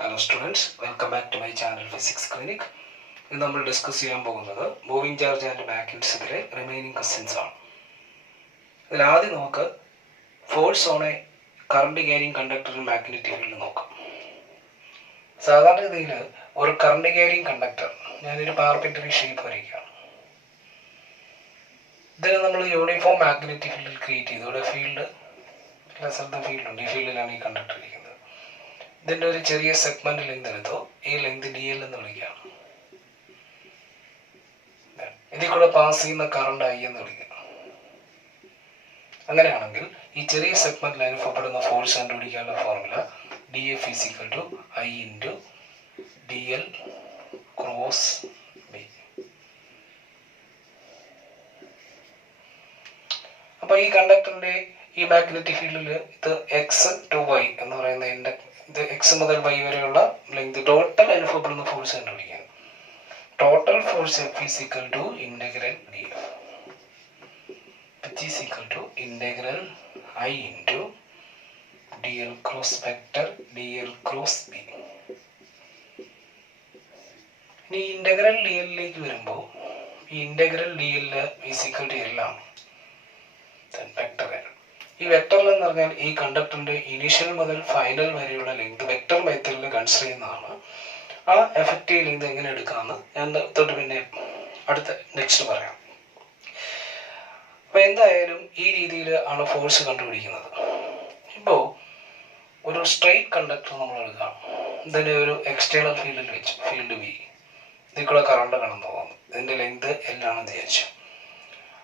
Hello students, welcome back to my channel Physics Clinic. ഇന്ന് നമ്മൾ discuss ചെയ്യാൻ പോകുന്നത് മൂവിംഗ് ചാർജ് ആൻഡ് മാഗ്നറ്റിക്സിലെ റിമൈനിങ് ക്വസ്റ്റ്യൻസ് ആണ്. ഇതിൽ ആദ്യം നമുക്ക് force on a current carrying conductor in magnetic field നോക്കാം. സാധാരണഗതിയിൽ ഒരു കറണ്ട് ക്യാരിങ് കണ്ടക്ടർ ഞാനൊരു പാർപ്പിറ്ററി ഷേപ്പ് വരയ്ക്കുകയാണ്. ഇതിന് നമ്മൾ യൂണിഫോം മാഗ്നറ്റിക് ഫീൽഡിൽ ക്രിയേറ്റ് ചെയ്തു. ഇവിടെ ഫീൽഡ് എല്ലാ സ്ഥലത്തും ഫീൽഡുണ്ട്. ഈ ഫീൽഡിലാണ് ഈ കണ്ടക്ടർ ഇരിക്കുന്നത്. ഇതിൻ്റെ ഒരു ചെറിയ സെഗ്മെന്റ് ലെങ്ത് എടുത്തോ, ഈ ലെങ്ത് DL എന്ന് വിളിക്കാം. ഇതിൽ കൂടെ പാസ് ചെയ്യുന്ന കറണ്ട് I എന്ന് വിളിക്കാം. അങ്ങനെയാണെങ്കിൽ ഈ ചെറിയ സെഗ്മെന്റിൽ അനുഭവപ്പെടുന്ന ഫോഴ്സ് കണ്ടുപിടിക്കാനുള്ള formula DF = I × DL cross B. അപ്പൊ ഈ കണ്ടക്ടറിന്റെ ഈ മാഗ്നറ്റിക് ഫീൽഡിൽ ഇത് X to Y എന്ന് പറയുന്ന ഇത് X മുതൽ Y വരെയുള്ള ലെങ്ത് ടോട്ടൽ അനുഭവപ്പെടുന്ന ഫോഴ്സ് കണ്ടുപിടിക്കാൻ total force F = integral DF, which is equal to integral I × DL cross vector DL cross B. ഇനി ഇന്റഗ്രൽ DLലേക്ക് വരുമ്പോൾ ഈ ഇന്റഗ്രൽ DL = L ആണ്. Vector L. ഈ വെക്ടർ എന്ന് പറഞ്ഞാൽ ഈ കണ്ടക്ടറിന്റെ ഇനീഷ്യൽ മുതൽ ഫൈനൽ വരെയുള്ള ലെങ്ത് വെക്ടർ മെത്തേഡിൽ കൺസിഡർ ചെയ്യുന്നതാണ്. ആ എഫക്റ്റീവ് ലെങ്ത് എങ്ങനെ എടുക്കാമെന്ന് ഞാൻ തൊട്ട് പിന്നെ അടുത്ത നെക്സ്റ്റ് പറയാം. അപ്പൊ എന്തായാലും ഈ രീതിയിൽ ആണ് ഫോഴ്സ് കണ്ടുപിടിക്കുന്നത്. ഇപ്പോൾ ഒരു സ്ട്രെയിറ്റ് കണ്ടക്ടർ നമ്മൾ എടുക്കാം. ഇതിന്റെ ഒരു എക്സ്റ്റേണൽ ഫീൽഡിൽ വെച്ച് ഫീൽഡ് V, ഇതിൽ കൂടെ കറണ്ട് കടന്നു പോകുന്നു. ഇതിന്റെ ലെങ്ത് L ആണെന്ന് വിചാരിച്ചു.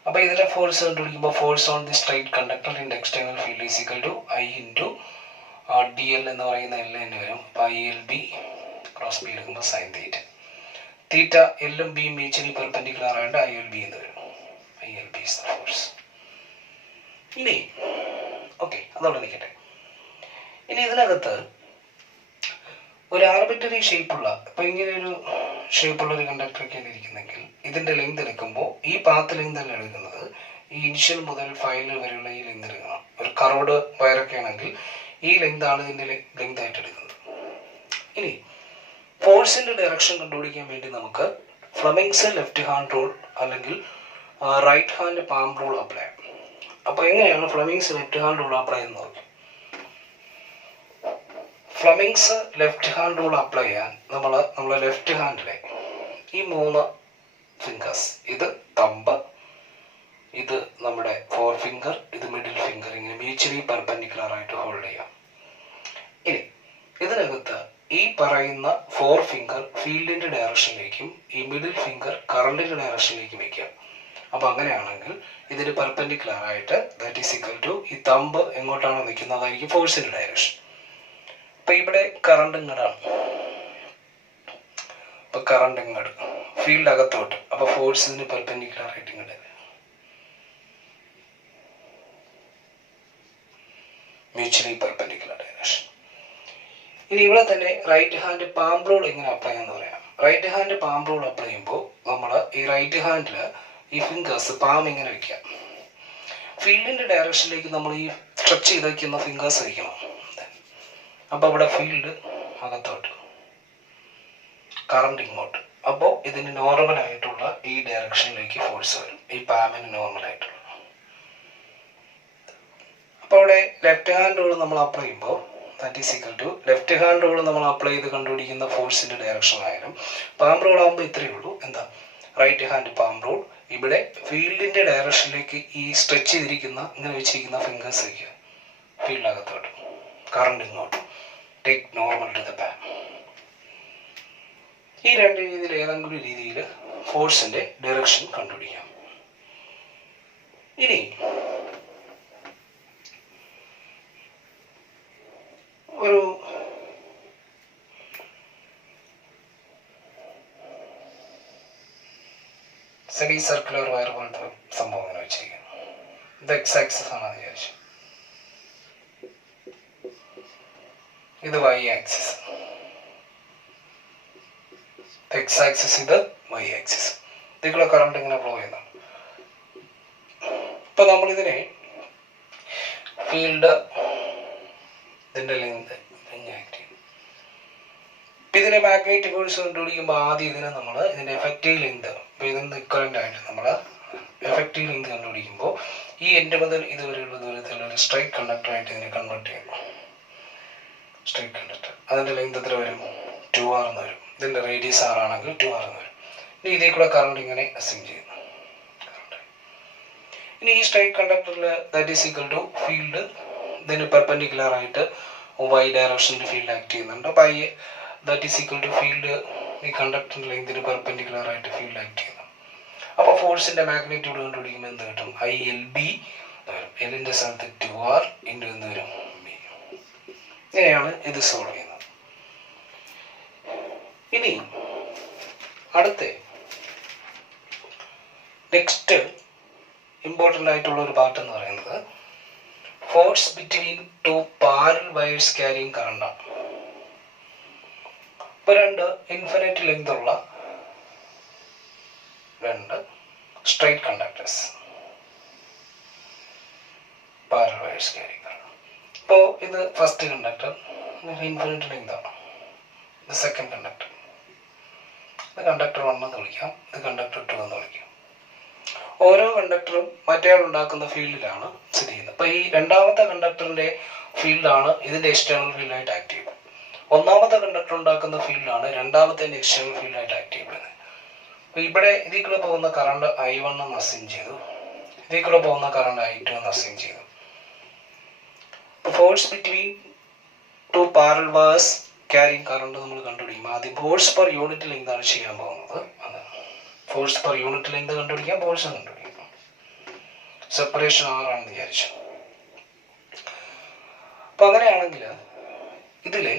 അപ്പൊ ഇതിലെ ഫോഴ്സ് കണ്ടുപിടിക്കുമ്പോൾ force on the straight conductor in external field = I × DL എന്ന് പറയുന്ന L തന്നെ വരും. അപ്പൊ ILB ക്രോസ് B എടുക്കുമ്പോൾ സൈൻ തീറ്റ എല്ലും ബി മ്യൂച്വലി പെർപെൻഡിക്കുലർ ആയതുകൊണ്ട് ILB എന്ന് വരും. ILB is the force. ഇനി ഓക്കെ, അതവിടെ നിൽക്കട്ടെ. ഇനി ഇതിനകത്ത് ഒരു ആർബിറ്ററി ഷേപ്പുള്ള, ഇപ്പൊ ഇങ്ങനെ ഒരു ഷേപ്പുള്ള ഒരു കണ്ടക്ടറൊക്കെയാണ് ഇരിക്കുന്നെങ്കിൽ ഇതിന്റെ ലെങ്ത് എടുക്കുമ്പോൾ ഈ പാത്ത് ലെങ്ത് അല്ല എടുക്കുന്നത്, ഈ ഇനിഷ്യൽ മുതൽ ഫൈനൽ വരെയുള്ള ഈ ലെങ്ത് എടുക്കണം. ഒരു കർവ്ഡ് വയറൊക്കെ ആണെങ്കിൽ ഈ ലെങ്ത് ആണ് ഇതിന്റെ ലെങ്ത് ആയിട്ട് എടുക്കുന്നത്. ഇനി ഫോഴ്സിന്റെ ഡയറക്ഷൻ കണ്ടുപിടിക്കാൻ വേണ്ടി നമുക്ക് ഫ്ലെമിങ്സ് ലെഫ്റ്റ് ഹാൻഡ് റൂൾ അല്ലെങ്കിൽ right hand palm rule apply ചെയ്യാം. അപ്പൊ എങ്ങനെയാണ് Fleming's left hand rule apply എന്ന് നോക്കാം. Fleming's left hand rule apply ചെയ്യാൻ നമ്മളെ ലെഫ്റ്റ് ഹാൻഡിലെ ഈ 3 ഫിംഗേഴ്സ്, ഇത് തമ്പ്, ഇത് നമ്മുടെ ഫോർ ഫിംഗർ, ഇത് മിഡിൽ ഫിംഗർ, ഇങ്ങനെ മ്യൂച്വലി പെർപെൻഡിക്കുലർ ആയിട്ട് ഹോൾഡ് ചെയ്യാം. ഇനി ഇതിനകത്ത് ഈ പറയുന്ന ഫോർ ഫിംഗർ ഫീൽഡിന്റെ ഡയറക്ഷനിലേക്കും ഈ മിഡിൽ ഫിംഗർ കറണ്ടിന്റെ ഡയറക്ഷനിലേക്കും വെക്കാം. അപ്പൊ അങ്ങനെയാണെങ്കിൽ ഇതിന് പെർപെൻഡിക്കുലർ ആയിട്ട് = ഈ തമ്പ് എങ്ങോട്ടാണോ നിൽക്കുന്നത് അതായിരിക്കും ഫോഴ്സിന്റെ ഡയറക്ഷൻ. അപ്പൊ ഇവിടെ കറണ്ട് ഇങ്ങോട്ടാണ്, ഇപ്പൊ കറണ്ട് ഇങ്ങോട്ട് ഫീൽഡ് അകത്തോട്ട്, അപ്പൊ ഫോഴ്സിന് പെർപെൻഡിക്കുലർ ആയിട്ട് ഇങ്ങോട്ട് മ്യൂച്വലി പെർപെൻഡിക്കുലർ ഡയറക്ഷൻ. ഇനി ഇവിടെ തന്നെ റൈറ്റ് ഹാൻഡ് പാം റൂൾ എങ്ങനെ അപ്ലൈ ചെയ്യാന്ന് പറയാം. Right hand palm rule apply ചെയ്യുമ്പോൾ നമ്മൾ ഈ റൈറ്റ് ഹാൻഡില് ഈ ഫിംഗേഴ്സ് പാം ഇങ്ങനെ വെക്കാം. ഫീൽഡിന്റെ ഡയറക്ഷനിലേക്ക് നമ്മൾ ഈ സ്ട്രെച്ച് ചെയ്ത് വയ്ക്കുന്ന ഫിംഗേഴ്സ് വയ്ക്കണം. അപ്പൊ ഇവിടെ ഫീൽഡ് അകത്തോട്ട്, കറണ്ട് ഇങ്ങോട്ട്. അപ്പോൾ ഇതിന് നോർമൽ ആയിട്ടുള്ള ഈ ഡയറക്ഷനിലേക്ക് ഫോഴ്സ് വരും, ഈ പാമിന് നോർമൽ ആയിട്ടുള്ള. അപ്പൊ അവിടെ ലെഫ്റ്റ് ഹാൻഡ് റൂൾ നമ്മൾ അപ്ലൈ ചെയ്യുമ്പോൾ ലെഫ്റ്റ് ഹാൻഡ് റൂൾ നമ്മൾ അപ്ലൈ ചെയ്ത് കണ്ടുപിടിക്കുന്ന ഫോഴ്സിന്റെ ഡയറക്ഷൻ ആയാലും പാം റൂൾ ആകുമ്പോൾ ഇത്രയേ ഉള്ളൂ. എന്താ, റൈറ്റ് ഹാൻഡ് പാം റൂൾ, ഇവിടെ ഫീൽഡിന്റെ ഡയറക്ഷനിലേക്ക് ഈ സ്ട്രെച്ച് ചെയ്തിരിക്കുന്ന ഇങ്ങനെ വെച്ചിരിക്കുന്ന ഫിംഗേഴ്സ് വയ്ക്കുക, ഫീൽഡ് അകത്തോട്ട്, കറണ്ട് ഇങ്ങോട്ട്, take normal to the palm. ഈ രണ്ട് രീതിയിൽ ഏതെങ്കിലും രീതിയിൽ ഫോഴ്സിന്റെ ഡയറക്ഷൻ കണ്ടുപിടിക്കാം. ഇനി ഒരു സെമി സർക്കുലർ വയർ പോലത്തെ സംഭവം അങ്ങനെ വെച്ചിരിക്കുന്നു. ഇത് X ആക്സിസ് ആണെന്ന് വിചാരിച്ചു, ഇത് Y ആക്സിസ്, X ആക്സിസ്, ഇത് Y ആക്സിസ്. ഇതിലുള്ള കറണ്ട് ഇങ്ങനെ ഫ്ലോ ചെയ്യുന്നതാണ്. ഇപ്പൊ നമ്മളിതിനെ ഫീൽഡ് ഇതിന്റെ ലെങ്ത് ഇതിനെ മാഗ്നറ്റിക് ഫോഴ്സ് കണ്ടുപിടിക്കുമ്പോൾ ആദ്യം ഇതിനെ നമ്മൾ ഇതിൻ്റെ എഫക്റ്റീവ് ലെങ്ത്, അപ്പോൾ ഇതിന് ഇക്വലൻ്റ് ആയിട്ട് നമ്മൾ എഫക്റ്റീവ് ലെങ്ത് കണ്ടുപിടിക്കുമ്പോൾ ഈ എൻഡ് മുതൽ ഇതുവരെയുള്ള ദൂരത്തിലുള്ള ഒരു സ്ട്രൈറ്റ് കണ്ടക്ടറായിട്ട് ഇതിനെ കൺവേർട്ട് ചെയ്യുന്നു. സ്ട്രൈറ്റ് കണ്ടക്ടർ അതിൻ്റെ ലെങ്ത് എത്ര വരും? 2r എന്ന് വരും. ഇതിൻ്റെ റേഡിയസ് r ആണെങ്കിൽ 2r എന്ന് വരും. ഇനി ഇതിൽ കൂടെ കറണ്ട് ഇങ്ങനെ അസ്യൂം ചെയ്യുന്നു. ഇനി ഈ സ്ട്രൈറ്റ് കണ്ടക്ടറിൽ that is equal to field ഇതിന് പെർപെൻഡിക്കുലർ ആയിട്ട് y ഡയറക്ഷനിൽ ഫീൽഡ് ആക്ട് ചെയ്യുന്നുണ്ട്. അപ്പോൾ I that is equal to field ഈ കണ്ടക്ടറിൻ്റെ ലെങ്തിന് പെർപെൻഡിക്കുലർ ആയിട്ട് ഫീൽഡ് ആക്ട് ചെയ്യുന്നു. അപ്പോൾ ഫോഴ്സിൻ്റെ മാഗ്നിറ്റ്യൂഡ് കണ്ടുപിടിക്കുമ്പോൾ എന്ത് കിട്ടും? ILB വരും. എല്ലിൻ്റെ സ്ഥലത്ത് 2r ഇൻറ്റു എന്ത് വരും? B. ഇങ്ങനെയാണ് ഇത് സോൾവ് ചെയ്യുന്നത്. ഇനി അടുത്ത നെക്സ്റ്റ് ഇമ്പോർട്ടൻ്റ് ആയിട്ടുള്ള ഒരു പാർട്ട് എന്ന് പറയുന്നത് force between two parallel wires carrying കറണ്ടാണ്. ഇപ്പോൾ രണ്ട് ഇൻഫിനിറ്റ് ലെങ്ത് ഉള്ള രണ്ട് straight conductors parallel wires carrying current. ഇപ്പോൾ ഇത് ഫസ്റ്റ് കണ്ടക്ടർ ഇൻഫിനിറ്റ് ലെങ്ത് ആണ്. ഇത് സെക്കൻഡ് കണ്ടക്ടർ. ഇത് കണ്ടക്ടർ 1 എന്ന് വിളിക്കാം, ഇത് കണ്ടക്ടർ 2 എന്ന് വിളിക്കാം. ഓരോ കണ്ടക്ടറും മറ്റേയാൾ ഉണ്ടാക്കുന്ന ഫീൽഡിലാണ് സ്ഥിതി ചെയ്യുന്നത്. അപ്പോൾ ഈ രണ്ടാമത്തെ കണ്ടക്ടറിൻ്റെ ഫീൽഡാണ് ഇതിൻ്റെ എക്സ്റ്റേണൽ ഫീൽഡായിട്ട് ആക്ട് ചെയ്യുന്നത്. ഒന്നാമത്തെ കണ്ടക്ടർ ഉണ്ടാക്കുന്ന ഫീൽഡാണ് രണ്ടാമത്തെ എക്സ്റ്റേണൽ ഫീൽഡായിട്ട് ആക്ട് ചെയ്യപ്പെടുന്നത്. അപ്പോൾ ഇവിടെ ഇതിൽ കൂടെ പോകുന്ന കറണ്ട് I1 എന്ന് അസ്യൂം ചെയ്തു, ഇതിൽ കൂടെ പോകുന്ന കറണ്ട് I2 എന്ന് അസ്യൂം ചെയ്തു. Force between two parallel wires carrying current നമ്മൾ കണ്ടുപിടിക്കും. ആദ്യം ഫോഴ്സ് പെർ യൂണിറ്റ് ലെങ്ത് ആണ് ചെയ്യാൻ പോകുന്നത്. അതാണ് ഫോഴ്സ് പെർ യൂണിറ്റ് ലെങ്ത് കണ്ടുപിടിക്കാം, ഫോഴ്സ് കണ്ടുപിടിക്കാം. സെപ്പറേഷൻ r ആണെന്ന് വിചാരിച്ചു. അപ്പം അങ്ങനെയാണെങ്കിൽ ഇതിലെ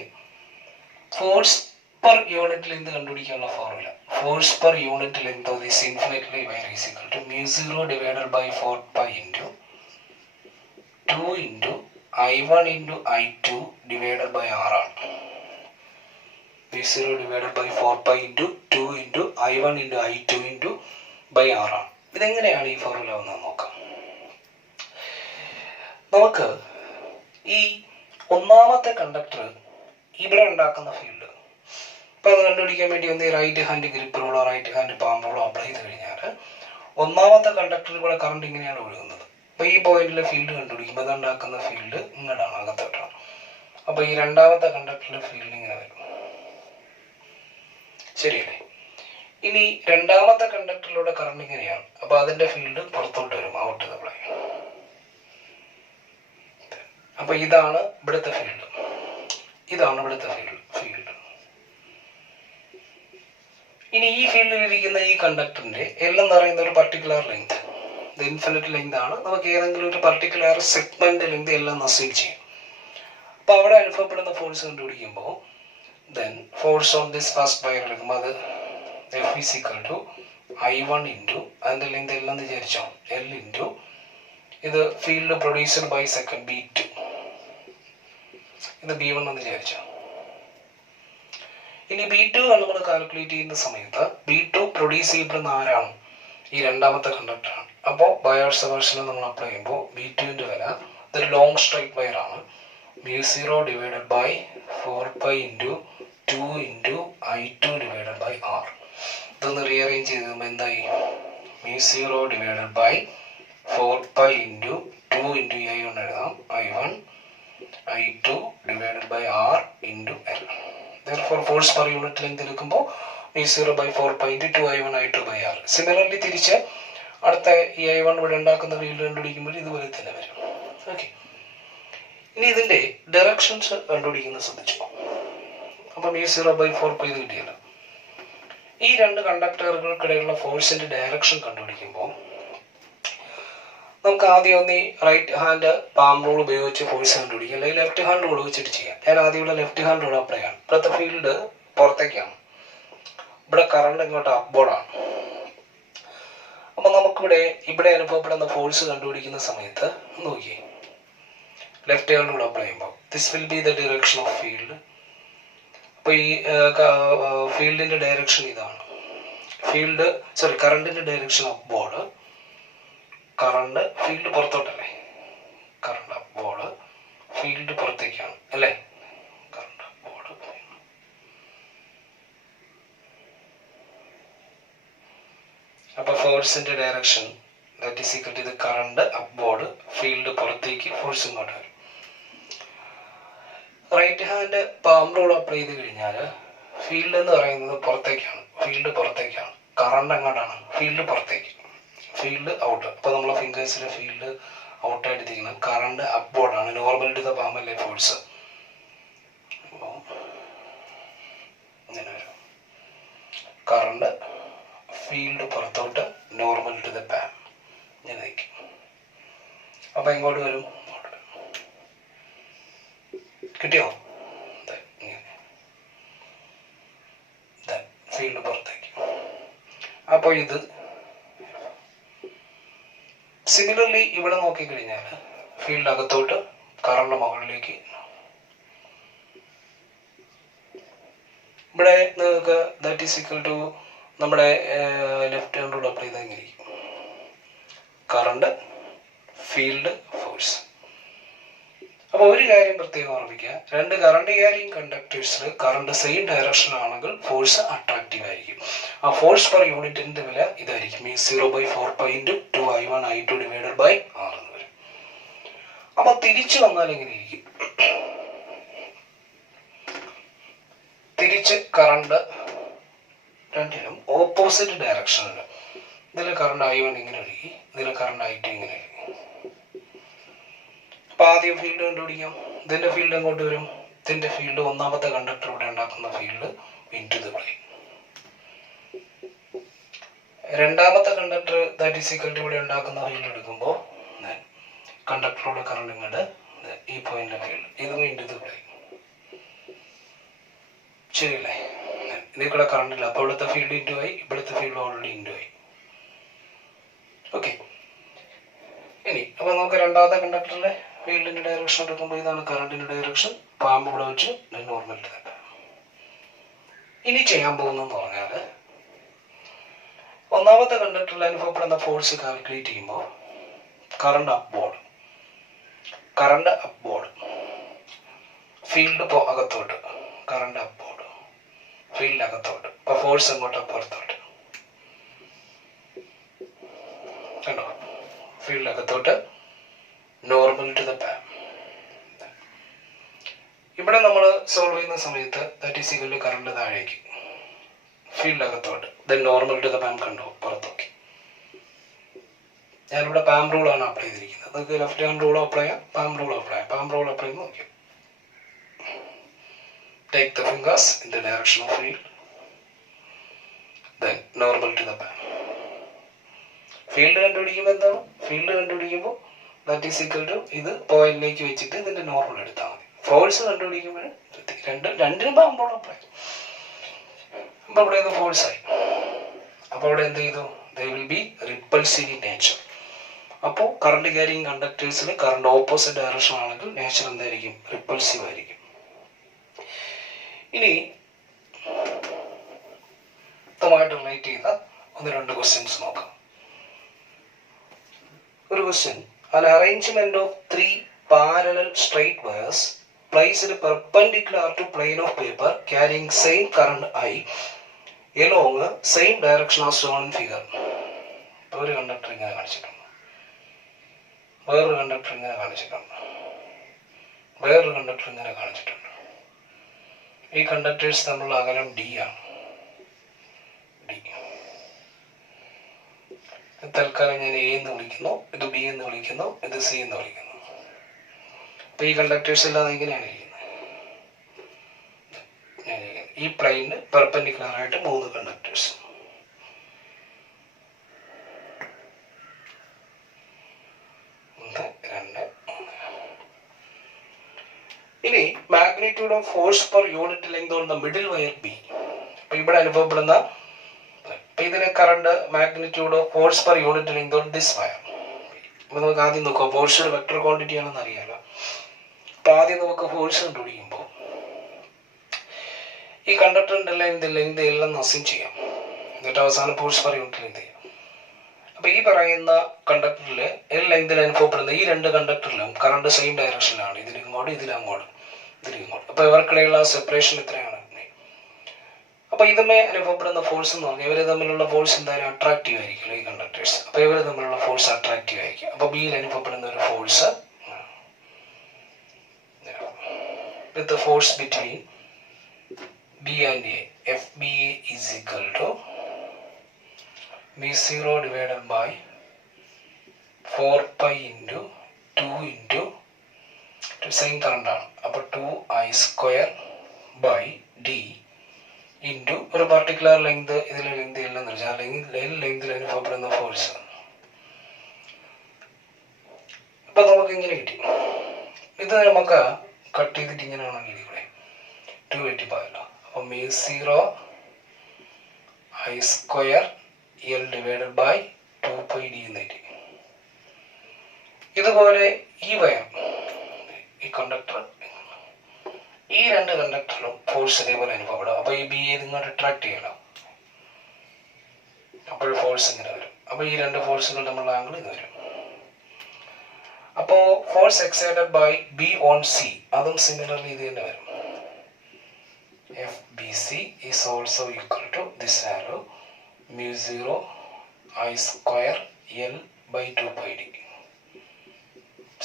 ഫോഴ്സ് പെർ യൂണിറ്റ് ലെങ്ത് കണ്ടുപിടിക്കാനുള്ള formula force per unit length of this infinitely wire is equal to μ0 divided by 4π into 2 into I1 into I2 divided by r ആണ്. μ0 divided by 4π into 2 into I1 into I2 into by r ആണ്. ഇതെങ്ങനെയാണ് ഈ formula വന്നത് നോക്കാം. നമുക്ക് ഈ ഒന്നാമത്തെ conductor ഇവിടെ ഉണ്ടാക്കുന്ന ഫീൽഡ്, ഇപ്പം അത് കണ്ടുപിടിക്കാൻ വേണ്ടി ഒന്ന് റൈറ്റ് ഹാൻഡ് ഗ്രിപ്പ് റൂളോ റൈറ്റ് ഹാൻഡ് പാം റൂളോ അപ്ലൈ ചെയ്ത് കഴിഞ്ഞാൽ ഒന്നാമത്തെ കണ്ടക്ടറിൽ കൂടെ കറണ്ട് ഇങ്ങനെയാണ് ഒഴുകുന്നത്. അപ്പോൾ ഈ പോയിന്റിലെ ഫീൽഡ് കണ്ടുപിടിക്കുമ്പോൾ അത് ഉണ്ടാക്കുന്ന ഫീൽഡ് ഇങ്ങോട്ടാണ്, അകത്തോട്ടാണ്. അപ്പോൾ ഈ രണ്ടാമത്തെ കണ്ടക്ടറിലെ ഫീൽഡ് ഇങ്ങനെ വരും. ശരിയല്ലേ? ഇനി രണ്ടാമത്തെ കണ്ടക്ടറിലൂടെ കറണ്ട് ഇങ്ങനെയാണ്, അപ്പോൾ അതിൻ്റെ ഫീൽഡ് പുറത്തോട്ട് വരും, ഔട്ട് ദ പ്ലെയിൻ. അപ്പോൾ ഇതാണ് ഇവിടുത്തെ ഫീൽഡ്, ഇതാണ് ഇവിടുത്തെ ഫീൽഡ്. ഇനി ഈ ഫീൽഡിലിരിക്കുന്ന ഈ കണ്ടക്ടറിൻ്റെ L എന്ന് പറയുന്ന ഒരു പർട്ടിക്കുലർ ലെങ്ത്, ഇത് ഇൻഫിനിറ്റ് ലെങ്ത് ആണ്. നമുക്ക് ഏതെങ്കിലും ഒരു പർട്ടിക്കുലർ സെഗ്മെന്റ് ലെങ്ത് എല്ലാം അസൈൻ ചെയ്യും. അപ്പോൾ അവിടെ അനുഭവപ്പെടുന്ന ഫോഴ്സ് കണ്ടുപിടിക്കുമ്പോൾ then force on this first wire എടുക്കുമ്പോൾ അത് F is equal to I1 into അതിൻ്റെ ലെങ്ത് L എന്ന് വിചാരിച്ചോ, L ഇൻറ്റു ഇത് field produced by second B2, ഇത് B1 എന്ന് വിചാരിച്ചോ. ഇനി B2 നമ്മൾ കാൽക്കുലേറ്റ് ചെയ്യുന്ന സമയത്ത് B2 പ്രൊഡ്യൂസ് ചെയ്യപ്പെടുന്ന ആരാണ്? ഈ രണ്ടാമത്തെ കണ്ടക്ടറാണ്. അപ്പോൾ ബയോസ് റിവേഴ്സൽ നമ്മൾ അപ്ലൈ ചെയ്യുമ്പോൾ B2ൻ്റെ വില, ഇതൊരു ലോങ് സ്ട്രൈറ്റ് വയർ ആണ്, μ0 divided by 4π into 2 into I2 divided by r. ഇതൊന്ന് റീഅറേഞ്ച് ചെയ്ത് കഴിയുമ്പോൾ എന്തായി? μ0 divided by 4π into 2 into I1 എഴുതാം, I1 I2 divided by r into L. Therefore force per unit length എടുക്കുമ്പോൾ μ0 by 4π into 2I1 I2 by r. Similarly തിരിച്ച് അടുത്ത ഈ I1 ഇവിടെ ഉണ്ടാക്കുന്ന ഫീൽഡ് കണ്ടുപിടിക്കുമ്പോൾ ഇതുപോലെ തന്നെ വരും. ഓക്കെ, ഇനി ഇതിൻ്റെ ഡയറക്ഷൻസ് കണ്ടുപിടിക്കുന്നത് ശ്രദ്ധിച്ചു. അപ്പം μ0 by 4π ഇത് കിട്ടിയല്ലോ. ഈ രണ്ട് കണ്ടക്ടറുകൾക്കിടയിലുള്ള ഫോഴ്സിൻ്റെ ഡയറക്ഷൻ കണ്ടുപിടിക്കുമ്പോൾ നമുക്ക് ആദ്യം ഒന്ന് റൈറ്റ് ഹാൻഡ് പാം റൂൾ ഉപയോഗിച്ച് ഫോഴ്സ് കണ്ടുപിടിക്കുക, അല്ലെങ്കിൽ ലെഫ്റ്റ് ഹാൻഡ് റൂൾ വെച്ചിട്ട് ചെയ്യാം. ഞാൻ ആദ്യം ഇവിടെ ലെഫ്റ്റ് ഹാൻഡ് റൂൾ അപ്ലൈ ആണ്. ഇപ്പോഴത്തെ ഫീൽഡ് പുറത്തേക്കാണ്, ഇവിടെ കറണ്ട് ഇങ്ങോട്ട് അപ്ബോർഡാണ്. അപ്പം നമുക്കിവിടെ അനുഭവപ്പെടുന്ന ഫോഴ്സ് കണ്ടുപിടിക്കുന്ന സമയത്ത് നോക്കിയേ, ലെഫ്റ്റ് ഹാൻഡ് റൂൾ അപ്ലൈ ചെയ്യുമ്പോൾ this will be the direction of field. അപ്പോൾ ഈ ഫീൽഡിൻ്റെ ഡയറക്ഷൻ ഇതാണ്, കറണ്ടിൻ്റെ ഡയറക്ഷൻ അപ്ബോർഡ്. കറണ്ട് ഫീൽഡ് പുറത്തോട്ടല്ലേ, കറണ്ട് അപ്ബോർഡ്, ഫീൽഡ് പുറത്തേക്കാണ് അല്ലേ, കറണ്ട് അപ്ബോർഡ്. അപ്പോൾ ഫോഴ്സിന്റെ direction that is equal to ഇത് കറണ്ട് അപ്വേർഡ്, ഫീൽഡ് പുറത്തേക്ക്, ഫോഴ്സ് ഇങ്ങോട്ട് വരും. Right hand palm rule apply ചെയ്ത് കഴിഞ്ഞാൽ ഫീൽഡ് എന്ന് പറയുന്നത് പുറത്തേക്കാണ്, ഫീൽഡ് പുറത്തേക്കാണ്. കറണ്ട് എങ്ങോട്ടാണ്? ഫീൽഡ് പുറത്തേക്ക്, ഫീൽഡ് ഔട്ട്. അപ്പോൾ നമ്മളെ ഫിംഗേഴ്സിലെ ഫീൽഡ് ഔട്ടായിട്ട് ഇരിക്കുന്നത് കറണ്ട് അപ്വേർഡാണ്. നോർമൽ ടു ദ പാം അല്ലേ ഫോഴ്സ്. അപ്പോൾ ഇങ്ങനെ വരും കറണ്ട്, ഫീൽഡ് പുറത്തോട്ട്, നോർമൽ ടു ദ പാം, ഇങ്ങനെ നിൽക്കും. അപ്പം ഇങ്ങോട്ട് വരും, ഇങ്ങോട്ട് വരും. കിട്ടിയോ? ഫീൽഡ് പുറത്തേക്ക്. അപ്പോൾ ഇത് സിമിലർലി ഇവിടെ നോക്കിക്കഴിഞ്ഞാൽ ഫീൽഡ് അകത്തോട്ട്, കറണ്ട് മുകളിലേക്ക്. ഇവിടെ നിങ്ങൾക്ക് ദാറ്റ് ഈസ് ഈക്വൽ ടു നമ്മുടെ ലെഫ്റ്റ് ഹാൻഡ് റൂൾ അപ്ലൈ ചെയ്താൽ ഇങ്ങനെ ഇരിക്കും. Current, field, force. അപ്പോൾ ഒരു കാര്യം പ്രത്യേകം ഓർമ്മിക്കുക, രണ്ട് കറണ്ട് ക്യാരിങ് കണ്ടക്ടേഴ്സിൽ കറണ്ട് സെയിം ഡയറക്ഷൻ ആണെങ്കിൽ ഫോഴ്സ് അട്രാക്റ്റീവ് ആയിരിക്കും. ആ ഫോഴ്സ് പെർ യൂണിറ്റിന്റെ വില ഇതായിരിക്കും, ഈ 0/4π × 2I1I2 ഡിവൈഡഡ് ബൈ R എന്ന് വരും. അപ്പൊ തിരിച്ചു വന്നാൽ എങ്ങനെ ഇരിക്കും? തിരിച്ച് കറണ്ട് രണ്ടിനും ഓപ്പോസിറ്റ് ഡയറക്ഷനിൽ. ഇതിൽ കറണ്ട് I1 ഇങ്ങനെ ഒഴുകി, ഇതിൽ കറണ്ട് I2 ഇങ്ങനെ ഒഴുകി. അപ്പൊ ആദ്യം ഫീൽഡ് കണ്ടുപിടിക്കാം. ഇതിന്റെ ഫീൽഡ് എങ്ങോട്ട് വരും? ഇതിന്റെ ഫീൽഡ് ഒന്നാമത്തെ കണ്ടക്ടർ ഇവിടെ ഉണ്ടാക്കുന്ന ഫീൽഡ് ഇൻടു ദ പ്ലെയിൻ. രണ്ടാമത്തെ conductor that is equal to ഇവിടെ ഉണ്ടാക്കുന്ന ഫീൽഡ് എടുക്കുമ്പോൾ കണ്ടക്ടറോട് കറണ്ട് ഇങ്ങോട്ട് ഈ പോയിന്റ് ഫീൽഡ് ഇതും ഇൻടു ദ പ്ലെയിൻ. ശരിയല്ലേ? ഇതിൽ കൂടെ കറണ്ട് ഇല്ല, അപ്പൊ ഇവിടുത്തെ ഫീൽഡ് ഇൻടു ആയി, ഇവിടുത്തെ ഫീൽഡ് ഓൾറെഡി ഇൻടു ആയി. ഓക്കെ. ഇനി അപ്പൊ നമുക്ക് രണ്ടാമത്തെ കണ്ടക്ടറിലെ ഫീൽഡിന്റെ ഡയറക്ഷൻ എടുക്കുമ്പോൾ ഇതാണ് കറണ്ടിന്റെ ഡയറക്ഷൻ. പാമ്പ് ഇവിടെ വെച്ച് നോർമൽ. ഇനി ചെയ്യാൻ പോകുന്നതെന്ന് പറഞ്ഞാൽ ഒന്നാമത്തെ കണ്ടക്ടറിൽ അനുഭവപ്പെടുന്ന ഫോഴ്സ് കാൽക്കുലേറ്റ് ചെയ്യുമ്പോൾ current upward, current upward, field അകത്തോട്ട്, കറണ്ട് അപ്വേർഡ്, ഫീൽഡ് അകത്തോട്ട്. അപ്പൊ ഫോഴ്സ് അങ്ങോട്ട് പുറത്തോട്ട്. കണ്ടോ? ഫീൽഡ് അകത്തോട്ട്, നോർമൽ ടു ദ പാം. ഇവിടെ നമ്മൾ സോൾവ് ചെയ്യുന്ന സമയത്ത് that is equal to current താഴേക്ക്, ഫീൽഡ് അകത്തോട്ട്, then normal to the palm. കണ്ടോ? പുറത്തോക്കി. ഞാനിവിടെ പാം റൂൾ ആണ് അപ്ലൈ ചെയ്തിരിക്കുന്നത്. നിങ്ങൾക്ക് ലെഫ്റ്റ് ഹാൻഡ് റൂൾ അപ്ലൈ ചെയ്യാം, പാം റൂൾ അപ്ലൈ ചെയ്യാം. പാം റൂൾ അപ്ലൈ ചെയ്യുമ്പോൾ നോക്കിയോ, take the fingers in the direction of field, then normal to the palm. Field കണ്ടുപിടിക്കുമ്പോൾ എന്താണ്? ഫീൽഡ് കണ്ടുപിടിക്കുമ്പോൾ ദാറ്റ് ഈസ് ഈക്വൽ ടു ഇത് പോയിന്റിലേക്ക് വെച്ചിട്ട് ഇതിന്റെ നോർമൽ എടുത്താൽ മതി. ഫോഴ്സ് കണ്ടുപിടിക്കുമ്പോൾ രണ്ടിനും പാം റൂൾ അപ്ലൈ. അപ്പൊ ഇവിടെ ഇത് ഫോഴ്സ് ആയി. അപ്പൊ അവിടെ എന്ത് ചെയ്തു? they will be repulsive in nature. അപ്പോൾ കറണ്ട് ക്യാരിങ് കണ്ടക്ടേഴ്സിൽ കറണ്ട് ഓപ്പോസിറ്റ് ഡയറക്ഷൻ ആണെങ്കിൽ നേച്ചർ എന്തായിരിക്കും? റിപ്പൾസീവ് ആയിരിക്കും. ഇനി ഇതുമായിട്ട് റിലേറ്റ് ചെയ്ത ഒന്ന് രണ്ട് ക്വസ്റ്റ്യൻസ് നോക്കാം. ഒരു question, an arrangement of 3 parallel straight wires placed perpendicular to plane of paper carrying same current I along same direction as shown in figure. ഒരു കണ്ടക്ടർ ഇങ്ങനെ കാണിച്ചിട്ടുണ്ട്, വേറൊരു കണ്ടക്ടർ ഇങ്ങനെ കാണിച്ചിട്ടുണ്ട്, വേറൊരു കണ്ടക്ടർ ഇങ്ങനെ കാണിച്ചിട്ടുണ്ട്. ഈ കണ്ടക്ടേഴ്സ് തമ്മിലുള്ള അകലം D ആണ്. D തൽക്കാലം ഞാൻ A എന്ന് വിളിക്കുന്നു, ഇത് B എന്ന് വിളിക്കുന്നു, ഇത് C എന്ന് വിളിക്കുന്നു. അപ്പൊ ഈ കണ്ടക്ടേഴ്സ് എല്ലാം ഇങ്ങനെയാണ് ഇരിക്കുന്നത്. ഈ പ്ലെയിന് പെർപെൻഡിക്കുലർ ആയിട്ട് 3 കണ്ടക്ടേഴ്സ്. ഇനി magnitude of force per unit length on the middle wire B. അപ്പൊ ഇവിടെ അനുഭവപ്പെടുന്ന ഇതിന് current magnitude of force per unit length on this wire. അപ്പൊ നമുക്ക് ആദ്യം നോക്കാം, ഫോഴ്സ് ഒരു വെക്ടർ ക്വാണ്ടിറ്റി ആണെന്ന് അറിയാലോ. അപ്പൊ ആദ്യം നമുക്ക് ഫോഴ്സ് കണ്ടുപിടിക്കുമ്പോൾ ഈ കണ്ടക്ടറിന്റെ ലെങ്ത് എല്ലാം അസ്യൂം ചെയ്യാം, എന്നിട്ട് അവസാനം ഫോഴ്സ് പെർ യൂണിറ്റ് ലെങ്ത് ചെയ്യാം. അപ്പൊ ഈ പറയുന്ന കണ്ടക്ടറില് ലെങ്തിൽ അനുഭവപ്പെടുന്ന ഈ 2 കണ്ടക്ടറിലും കറണ്ട് സെയിം ഡയറക്ഷനിലാണ്, ഇതിലിങ്ങോട്ട് ഇതിലങ്ങോട്ട് ഇതിലിങ്ങോട്ട്. അപ്പൊ ഇവർക്കിടയിലുള്ള സെപ്പറേഷൻ എത്രയാണ്? അപ്പോൾ ഇതുമേ അനുഭവപ്പെടുന്ന ഫോഴ്സ് എന്ന് പറഞ്ഞാൽ ഇവർ തമ്മിലുള്ള ഫോഴ്സ് എന്തായാലും അട്രാക്റ്റീവ് ആയിരിക്കും ഈ കണ്ടക്ടേഴ്സ്. അപ്പോൾ ഇവർ തമ്മിലുള്ള ഫോഴ്സ് അട്രാക്റ്റീവ് ആയിരിക്കും. അപ്പോൾ ബിയിൽ അനുഭവപ്പെടുന്ന ഒരു force with the force between B and A, FBA is equal to mu0 divided by 4 pi into 2 into same current ആണ്. അപ്പോൾ 2I square by D into ഒരു പർട്ടിക്കുലർ ലെങ്ത്, ഇതിലെ ലെങ്ത് ഇല്ലെന്ന് വെച്ചാൽ അല്ലെങ്കിൽ ലെങ്തിൽ അനുഭവപ്പെടുന്ന ഫോഴ്സ്. അപ്പൊ നമുക്ക് ഇങ്ങനെ കിട്ടി. ഇത് നമുക്ക് കട്ട് ചെയ്തിട്ട് ഇങ്ങനെയാണെങ്കിൽ ഇവിടെ 280 പോയല്ലോ. അപ്പോൾ mu0 I square L divided by 2 pi D എന്ന് കിട്ടി. ഇതുപോലെ ഈ വയർ, ഈ കണ്ടക്ടർ, ഈ രണ്ട് കണ്ടക്ടറിലും ഫോഴ്സ് ഇതേപോലെ അനുഭവപ്പെടും. അപ്പോൾ ഈ ബി ഇങ്ങോട്ട് അട്രാക്ട് ചെയ്യണം. അപ്പോൾ ഫോഴ്സ് ഇങ്ങനെ വരും. അപ്പോൾ ഈ രണ്ട് ഫോഴ്സുകൾ തമ്മിലുള്ള ആംഗിൾ ഇത് വരും. അപ്പോൾ force excited by B on C, അതും സിമിലർലി ഇത് തന്നെ വരും. FBC is also equal to this arrow mu0 I square L by 2 pi D.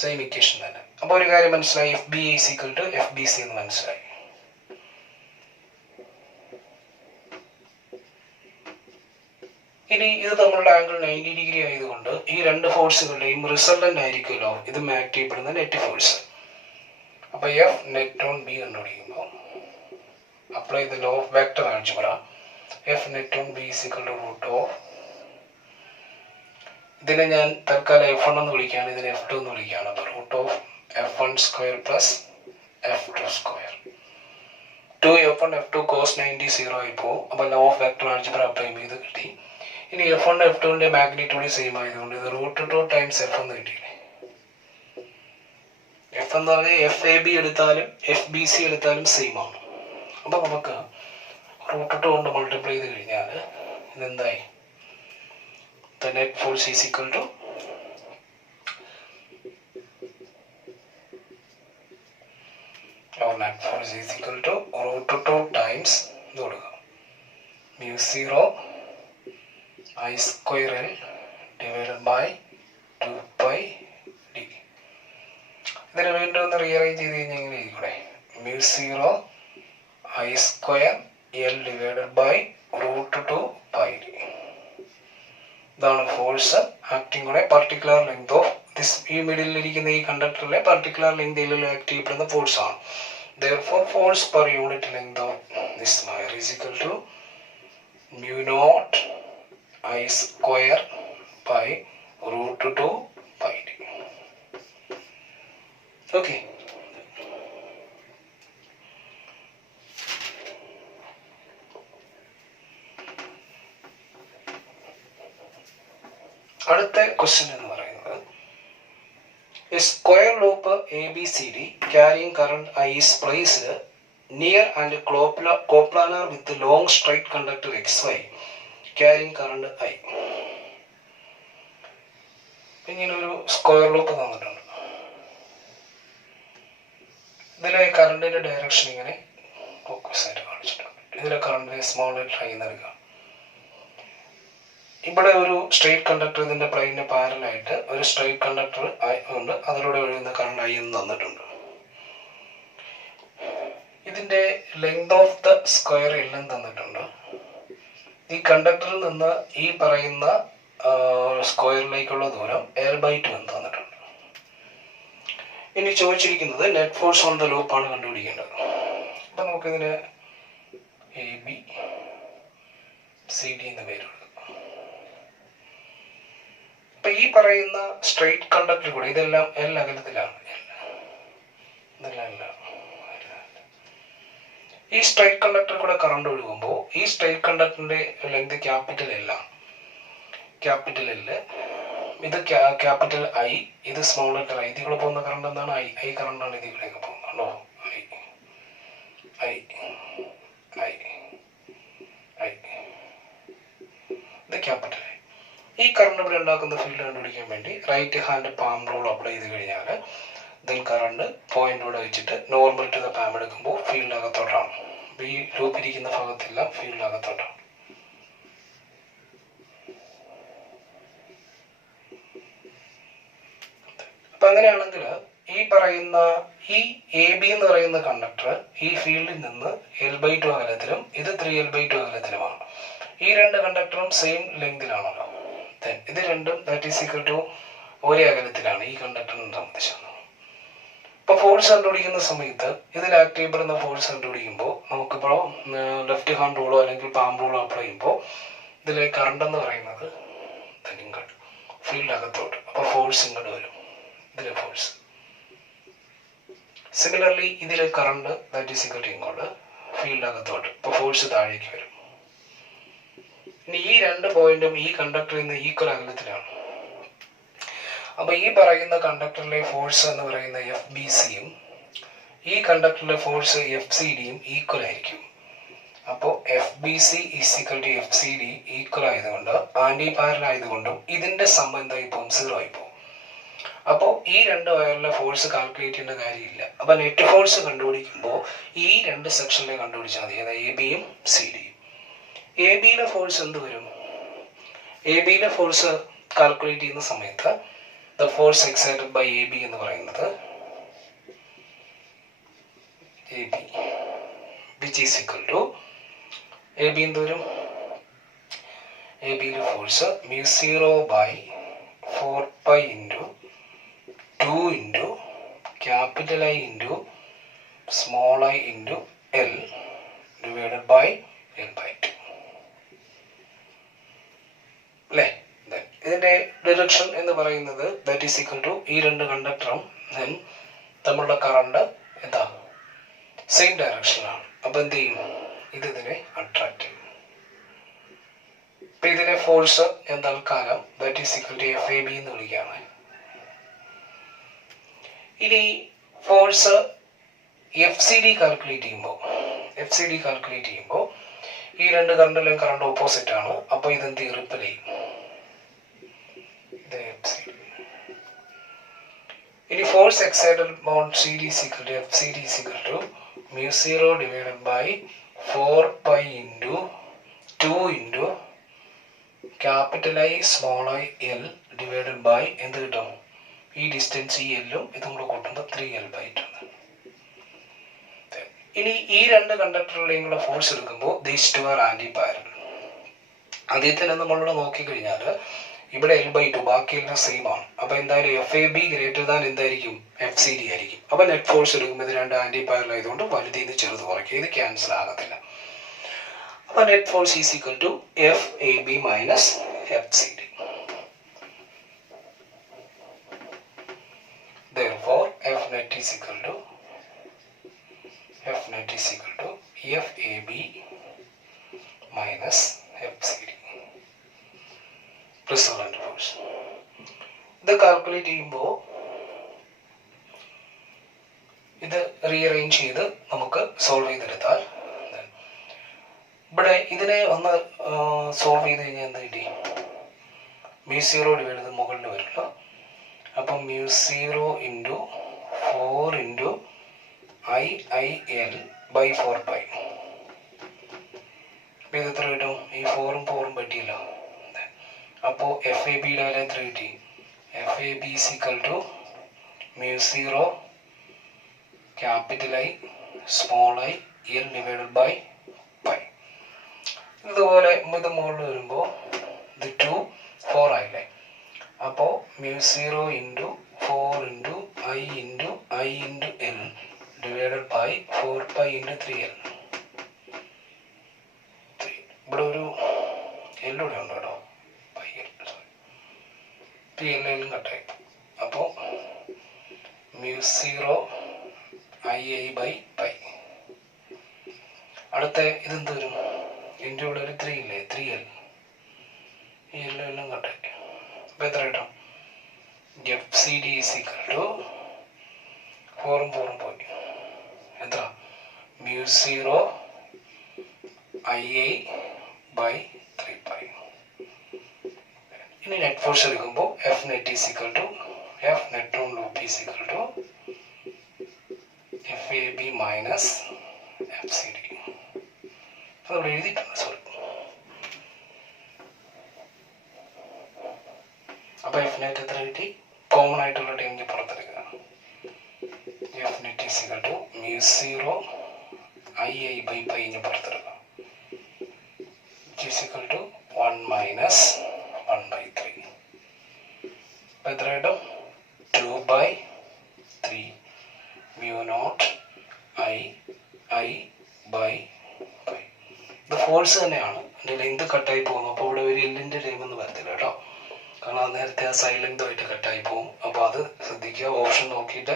Same equation തന്നെ. അപ്പോൾ ഒരു കാര്യം മനസ്സിലായി, FBA is equal to FBC എന്ന് മനസ്സിലായി. ഇനി ഇത് തമ്മിലുള്ള ആംഗിൾ 90 ഡിഗ്രി ആയതുകൊണ്ട് ഈ രണ്ട് ഫോഴ്സുകളുടെയും റിസൾട്ടന്റ് ആയിരിക്കുമല്ലോ ഇത് ആക്ട് ചെയ്യപ്പെടുന്ന നെറ്റ് ഫോഴ്സ്. അപ്പോൾ F നെറ്റ് ഓൺ ബി കണ്ടുപിടിക്കുമ്പോൾ apply the law of vector algebra. F net on B is equal to root of, ഇതിനെ ഞാൻ തൽക്കാലം F1 എന്ന് വിളിക്കുകയാണ്, ഇതിനെ F2 എന്ന് വിളിക്കുകയാണ്. അപ്പോൾ root of F1 square plus F2 square. 2F1 F2 cos 90 0 ആയി പോകും. അപ്പോൾ law of vector algebra apply ചെയ്ത് കിട്ടി. ഇനി F1 F2ന്റെ മാഗ്നിറ്റ്യൂഡ് സെയിം ആയതുകൊണ്ട് ഇത് റൂട്ട് 2 ടൈംസ് F എന്ന് കിട്ടിയില്ലേ. F എന്ന് പറഞ്ഞാൽ FAB എടുത്താലും FBC എടുത്താലും സെയിം ആണ്. അപ്പോൾ നമുക്ക് റൂട്ട് 2 കൊണ്ട് മൾട്ടിപ്ലൈ ചെയ്ത് കഴിഞ്ഞാൽ ഇതെന്തായി? The net force is equal to net force is equal to root 2 times mu0 I square L divided by 2 pi D. ഇതിനെ വീണ്ടും ഒന്ന് റീഅറേഞ്ച് ചെയ്ത് കഴിഞ്ഞാൽ ഇങ്ങനെ ഇരിക്കൂടെ, mu0 I square L divided by root 2 pi D. ഇതാണ് force acting കൂടെ particular length of this, ഈ middle ഇരിക്കുന്ന ഈ കണ്ടക്ടറിലെ പർട്ടിക്കുലർ ലെങ്തിൽ ആക്ട് ചെയ്യപ്പെടുന്ന ഫോഴ്സ് ആണ്. Therefore force per unit length of this wire is equal to mu0 I square by root 2 pi D. Okay. അടുത്ത question എന്ന് പറയുന്നത് a square loop ABCD carrying current I is placed near and coplanar with the long straight conductor XY carrying current I. ഇങ്ങനെ ഒരു square loop തന്നിട്ടുണ്ട്. ഇതിലെ കറണ്ടിന്റെ direction ഇങ്ങനെ focus ആയിട്ട് കാണിച്ചിട്ടുണ്ട്. ഇതിലെ കറണ്ടിനെ സ്മോൾ ലെറ്റർ ആയി നൽകാം. ഇവിടെ ഒരു സ്ട്രെയിറ്റ് കണ്ടക്ടർ ഇതിന്റെ പ്ലെയിനിന് പാരലായിട്ട് ഒരു സ്ട്രെയിറ്റ് കണ്ടക്ടർ ഉണ്ട്, അതിലൂടെ ഒഴുകുന്ന കറണ്ട് I എന്ന് തന്നിട്ടുണ്ട്. ഇതിന്റെ ലെങ്ത് ഓഫ് ദ സ്ക്വയർ എല്ലാം തന്നിട്ടുണ്ട്. ഈ കണ്ടക്ടറിൽ നിന്ന് ഈ പറയുന്ന സ്ക്വയറിലേക്കുള്ള ദൂരം L/2 എന്ന് തന്നിട്ടുണ്ട്. ഇനി ചോദിച്ചിരിക്കുന്നത് net force on the loop ആണ് കണ്ടുപിടിക്കേണ്ടത്. അപ്പൊ നമുക്കിതിന് ABCD എന്ന് പേര് കൊടുക്കാം. അപ്പൊ ഈ പറയുന്ന സ്ട്രെയിറ്റ് കണ്ടക്ടർ കൂടെ ഇതെല്ലാം L അകലത്തിലാണ്. ഈ സ്ട്രെയിറ്റ് കണ്ടക്ടർ കൂടെ കറണ്ട് ഒഴുകുമ്പോൾ ഈ സ്ട്രെയിറ്റ് കണ്ടക്ടറിന്റെ ലെങ്ത് ക്യാപിറ്റൽ L ആണ്. ക്യാപിറ്റൽ L, ഇത് ക്യാപിറ്റൽ I, ഇത് സ്മോൾ ലെറ്റർ I. ഇതിൽ കൂടെ പോകുന്ന കറണ്ട് എന്താണ്? I കറണ്ട് ആണ് ഇതിൽ കൂടെയൊക്കെ പോകുന്നുണ്ടോ? I ഇത് ക്യാപിറ്റൽ I. ഈ കറണ്ട് ഇവിടെ ഉണ്ടാക്കുന്ന ഫീൽഡ് കണ്ടുപിടിക്കാൻ വേണ്ടി right hand palm rule apply ചെയ്ത് കഴിഞ്ഞാൽ ഇതിൽ കറണ്ട് പോയിന്റ് ഇവിടെ വെച്ചിട്ട് നോർമൽ ടു ദ പാം എടുക്കുമ്പോൾ ഫീൽഡ് അകത്തോട്ടാണ്. ഈ ലൂപ്പ് ഇരിക്കുന്ന ഭാഗത്തെല്ലാം ഫീൽഡ് അകത്തോട്ടാണ്. അപ്പൊ അങ്ങനെയാണെങ്കിൽ ഈ പറയുന്ന ഈ എ ബി എന്ന് പറയുന്ന കണ്ടക്ടർ ഈ ഫീൽഡിൽ നിന്ന് L/2 അകലത്തിലും ഇത് 3L/2 അകലത്തിലുമാണ്. ഈ രണ്ട് കണ്ടക്ടറും സെയിം ലെങ്തിലാണല്ലോ. ഇത് രണ്ടും ഒരേ അകലത്തിലാണ് ഈ കണ്ടക്ടറിനെ സംബന്ധിച്ചാണ്. ഇപ്പൊ ഫോഴ്സ് കണ്ടുപിടിക്കുന്ന സമയത്ത് ഇതിൽ ആക്ട് ചെയ്യപ്പെടുന്ന ഫോഴ്സ് കണ്ടുപിടിക്കുമ്പോൾ നമുക്കിപ്പോൾ ലെഫ്റ്റ് ഹാൻഡ് റൂളോ അല്ലെങ്കിൽ പാം റൂളോ അപ്ലൈ ചെയ്യുമ്പോൾ ഇതിലെ കറണ്ട് എന്ന് പറയുന്നത് ഇങ്ങോട്ട് ഫീൽഡ് അകത്തോട്ട്, അപ്പൊ ഫോഴ്സ് ഇങ്ങോട്ട് വരും. ഇതിലെ ഫോഴ്സ് സിമിലർലി ഇതിലെ കറണ്ട് ഇങ്ങോട്ട് ഫീൽഡ് അകത്തോട്ട്, അപ്പൊ ഫോഴ്സ് താഴേക്ക് വരും. ഇനി ഈ രണ്ട് പോയിന്റും ഈ കണ്ടക്ടറിൽ നിന്ന് ഈക്വൽ അകലത്തിലാണ്. അപ്പൊ ഈ പറയുന്ന കണ്ടക്ടറിലെ ഫോഴ്സ് എന്ന് പറയുന്ന FBCയും ഈ കണ്ടക്ടറിലെ ഫോഴ്സ് FCDയും ഈക്വൽ ആയിരിക്കും. അപ്പോൾ FBC = FCD ഈക്വൽ ആയതുകൊണ്ട് ആന്റി പാരലൽ ആയതുകൊണ്ടും ഇതിന്റെ സം എന്തായി പോകും? 0 ആയി പോകും. അപ്പോൾ ഈ രണ്ട് വയറിലെ ഫോഴ്സ് കാൽക്കുലേറ്റ് ചെയ്യേണ്ട കാര്യമില്ല. അപ്പൊ നെറ്റ് ഫോഴ്സ് കണ്ടുപിടിക്കുമ്പോൾ ഈ രണ്ട് സെക്ഷനിലെ കണ്ടുപിടിച്ചാൽ മതി, അതായത് ABയും CDയും. ABയിലെ ഫോഴ്സ് എന്ത് വരും? ABയിലെ ഫോഴ്സ് കാൽക്കുലേറ്റ് ചെയ്യുന്ന സമയത്ത് the force exerted by AB എന്ന് പറയുന്നത് AB which is equal to AB എന്ത് വരും? ABയിലെ force μ0 by 4 pi into 2 into capital I into small I into L divided by L/2 അല്ലേ? ഇതിന്റെ ഡിറക്ഷൻ എന്ന് പറയുന്നത് ഈ രണ്ട് കണ്ടക്ടറും തമ്മിലുള്ള കറണ്ട് എന്താ? സെയിം ഡയറക്ഷനിലാണ്. അപ്പൊ എന്ത് ചെയ്യും? ഇതിനെ അട്രാക്ട് ചെയ്യും. ഇപ്പൊ ഇതിനെ ഫോഴ്സ് ഞാൻ തൽക്കാലം FAB എന്ന് വിളിക്കുകയാണ്. ഇനി ഫോഴ്സ് FCD കാൽക്കുലേറ്റ് ചെയ്യുമ്പോൾ ഈ രണ്ട് കറണ്ടിലും കറണ്ട് ഓപ്പോസിറ്റ് ആണ്. അപ്പൊ ഇതെന്ത് റിപ്പൽ ചെയ്യും? ഇനി force excited on CD FCD μ0 divided by 4 pi into 2 into capital I small I L divided by എന്ത് കിട്ടും? ഈ ഡിസ്റ്റൻസ് ഈ എല്ലും ഇതും കൂടെ കൂട്ടുമ്പോൾ 3L/2 ആണ്. ഇനി ഈ രണ്ട് കണ്ടക്ടറിലെയും കൂടെ ഫോഴ്സ് എടുക്കുമ്പോൾ these two are anti-parallel. അതിൽ തന്നെ നമ്മളിവിടെ നോക്കിക്കഴിഞ്ഞാൽ ഇവിടെ L/2 ബാക്കിയെല്ലാം സെയിം ആണ്. അപ്പൊ എന്തായാലും FAB > എന്തായിരിക്കും? FCD ആയിരിക്കും. അപ്പൊ നെറ്റ് ഫോഴ്സ് എടുക്കുമ്പോൾ ഇത് രണ്ട് ആന്റി പാരലൽ ആയതുകൊണ്ട് വലുതിൽ നിന്ന് ചെറുത് കുറയ്ക്കുക, ഇത് ക്യാൻസൽ ആകത്തില്ല. അപ്പൊ net force is equal to FAB minus FCD. Therefore FNet is equal to FAB minus FCD. Resultant force. ഇത് കാൽക്കുലേറ്റ് ചെയ്യുമ്പോൾ ഇത് റീഅറേഞ്ച് ചെയ്ത് നമുക്ക് സോൾവ് ചെയ്തെടുത്താൽ ഇവിടെ ഇതിനെ ഒന്ന് സോൾവ് ചെയ്ത് കഴിഞ്ഞാൽ എന്താ കിട്ടി? μ0 ഡിവൈഡ് മുകളിൽ വരുമല്ലോ. അപ്പം μ0 into 4 into IIL/4 pi. ഇത് എത്ര കിട്ടും? ഈ 4ഉം 4ഉം പറ്റിയല്ലോ. അപ്പോൾ FABയുടെ വില എത്ര കിട്ടി? FAB is equal to μ0 capital I small I L divided by pi. ഇതുപോലെ ഇത് മുകളിൽ വരുമ്പോൾ ഇത് 2 4 ആയില്ലേ? അപ്പോൾ μ0 into 4 into I into L divided by 4 pi into 3L. ഇവിടെ ഒരു എല്ലൂടെ ഉണ്ട് കേട്ടോ, എല്ലും കട്ടായി. അപ്പോൾ μ0 II/pi. അടുത്ത ഇതെന്ത് വരും? എൻ്റെ ഇവിടെ ഒരു 3 ഇല്ലേ? 3L. ഈ എല്ലാം കട്ടായി. അപ്പോൾ എത്ര കിട്ടും? FCD is equal to 4ഉം 4ഉം പോയി. എത്ര? μ0 II/3pi. ഇനി നെറ്റ് ഫോഴ്സ് എടുക്കുമ്പോൾ FNet is equal to FNet on loop is equal to FAB minus FCD. അതവിടെ എഴുതിയിട്ടുണ്ട്, സോറി. അപ്പോൾ എഫ് നെറ്റ് എത്ര കിട്ടി? കോമൺ ആയിട്ടുള്ള ടൈമിൽ പുറത്തെടുക്കുക. F net is equal to μ0 II by pi പുറത്തെടുക്കുക. Is equal to 1 - 1/3. അപ്പോൾ എത്ര കിട്ടും? 2/3 μ0 II by പൈ. ഇത് ഫോഴ്സ് തന്നെയാണ്, എൻ്റെ ലെങ്ത് കട്ടായി പോകുന്നു. അപ്പോൾ ഇവിടെ ഒരു എല്ലിൻ്റെ ടൈമെന്ന് വരത്തില്ല കേട്ടോ, കാരണം അത് നേരത്തെ ആ സൈഡ് ലെങ്തുമായിട്ട് കട്ടായി പോകും. അപ്പോൾ അത് ശ്രദ്ധിക്കുക. ഓപ്ഷൻ നോക്കിയിട്ട്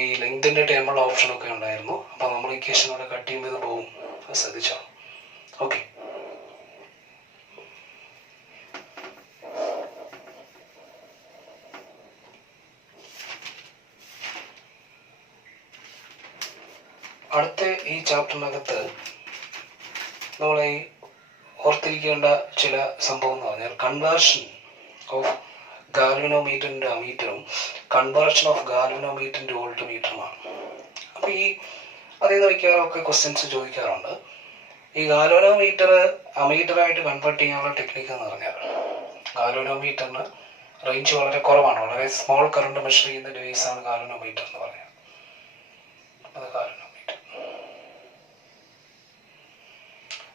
ഈ ലെങ്തിൻ്റെ ടൈമുള്ള ഓപ്ഷനൊക്കെ ഉണ്ടായിരുന്നു. അപ്പോൾ നമ്മൾ ഇക്വേഷനോടെ കട്ട് ചെയ്യുമ്പോൾ ഇത് പോകും, അത് ശ്രദ്ധിച്ചോ. ഓക്കെ, അടുത്ത ഈ ചാപ്റ്ററിനകത്ത് നമ്മൾ ഈ ഓർത്തിരിക്കേണ്ട ചില സംഭവം എന്ന് പറഞ്ഞാൽ കൺവേർഷൻ ഓഫ് ഗാൽവനോമീറ്ററിൻ്റെ അമീറ്ററും കൺവേർഷൻ ഓഫ് ഗാൽവനോമീറ്ററിൻ്റെ വോൾട്ട്മീറ്ററുമാണ്. അപ്പോൾ ഈ അതിൽ നിന്ന് മിക്കവാറൊക്കെ ക്വസ്റ്റ്യൻസ് ചോദിക്കാറുണ്ട്. ഈ ഗാൽവനോമീറ്റർ അമീറ്ററായിട്ട് കൺവേർട്ട് ചെയ്യാനുള്ള ടെക്നിക്ക് എന്ന് പറഞ്ഞാൽ, ഗാൽവനോമീറ്ററിന് റേഞ്ച് വളരെ കുറവാണ്, വളരെ സ്മോൾ കറണ്ട് മെഷർ ചെയ്യുന്ന ഡിവൈസാണ് ഗാൽവനോമീറ്റർ എന്ന് പറയുന്നത്. അത് ഗാൽവനോമീറ്റർ.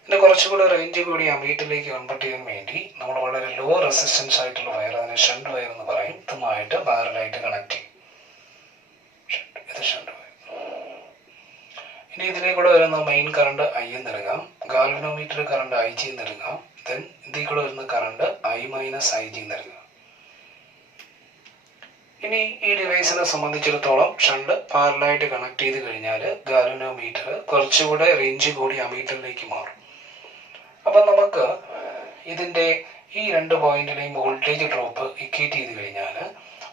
പിന്നെ കുറച്ചുകൂടെ റേഞ്ച് കൂടി അമീറ്ററിലേക്ക് കൺവേർട്ട് ചെയ്യാൻ വേണ്ടി നമ്മൾ വളരെ ലോ റെസിസ്റ്റൻസ് ആയിട്ടുള്ള വയർ, അതിനെ ഷണ്ട് വയർ എന്ന് പറയും, ഇതുമായിട്ട് പാരലായിട്ട് കണക്ട് ചെയ്യും. ഇത് ഷണ്ട് വയർ. ഇനി ഇതിലേക്കൂടെ വരുന്ന മെയിൻ കറണ്ട് I എന്നെടുക്കാം, ഗാൽവനോമീറ്റർ കറണ്ട് IG എന്നെടുക്കാം, ദെൻ ഇതിൽ കൂടെ വരുന്ന കറണ്ട് I - IG എന്നെടുക്കാം. ഇനി ഈ ഡിവൈസിനെ സംബന്ധിച്ചിടത്തോളം ഷണ്ട് പാരലായിട്ട് കണക്ട് ചെയ്ത് കഴിഞ്ഞാൽ ഗാൽവനോമീറ്റർ കുറച്ചുകൂടെ റേഞ്ച് കൂടി അമീറ്ററിലേക്ക് മാറും. അപ്പം നമുക്ക് ഇതിൻ്റെ ഈ രണ്ട് പോയിന്റിലെയും വോൾട്ടേജ് ഡ്രോപ്പ് ഇക്വേറ്റ് ചെയ്ത് കഴിഞ്ഞാൽ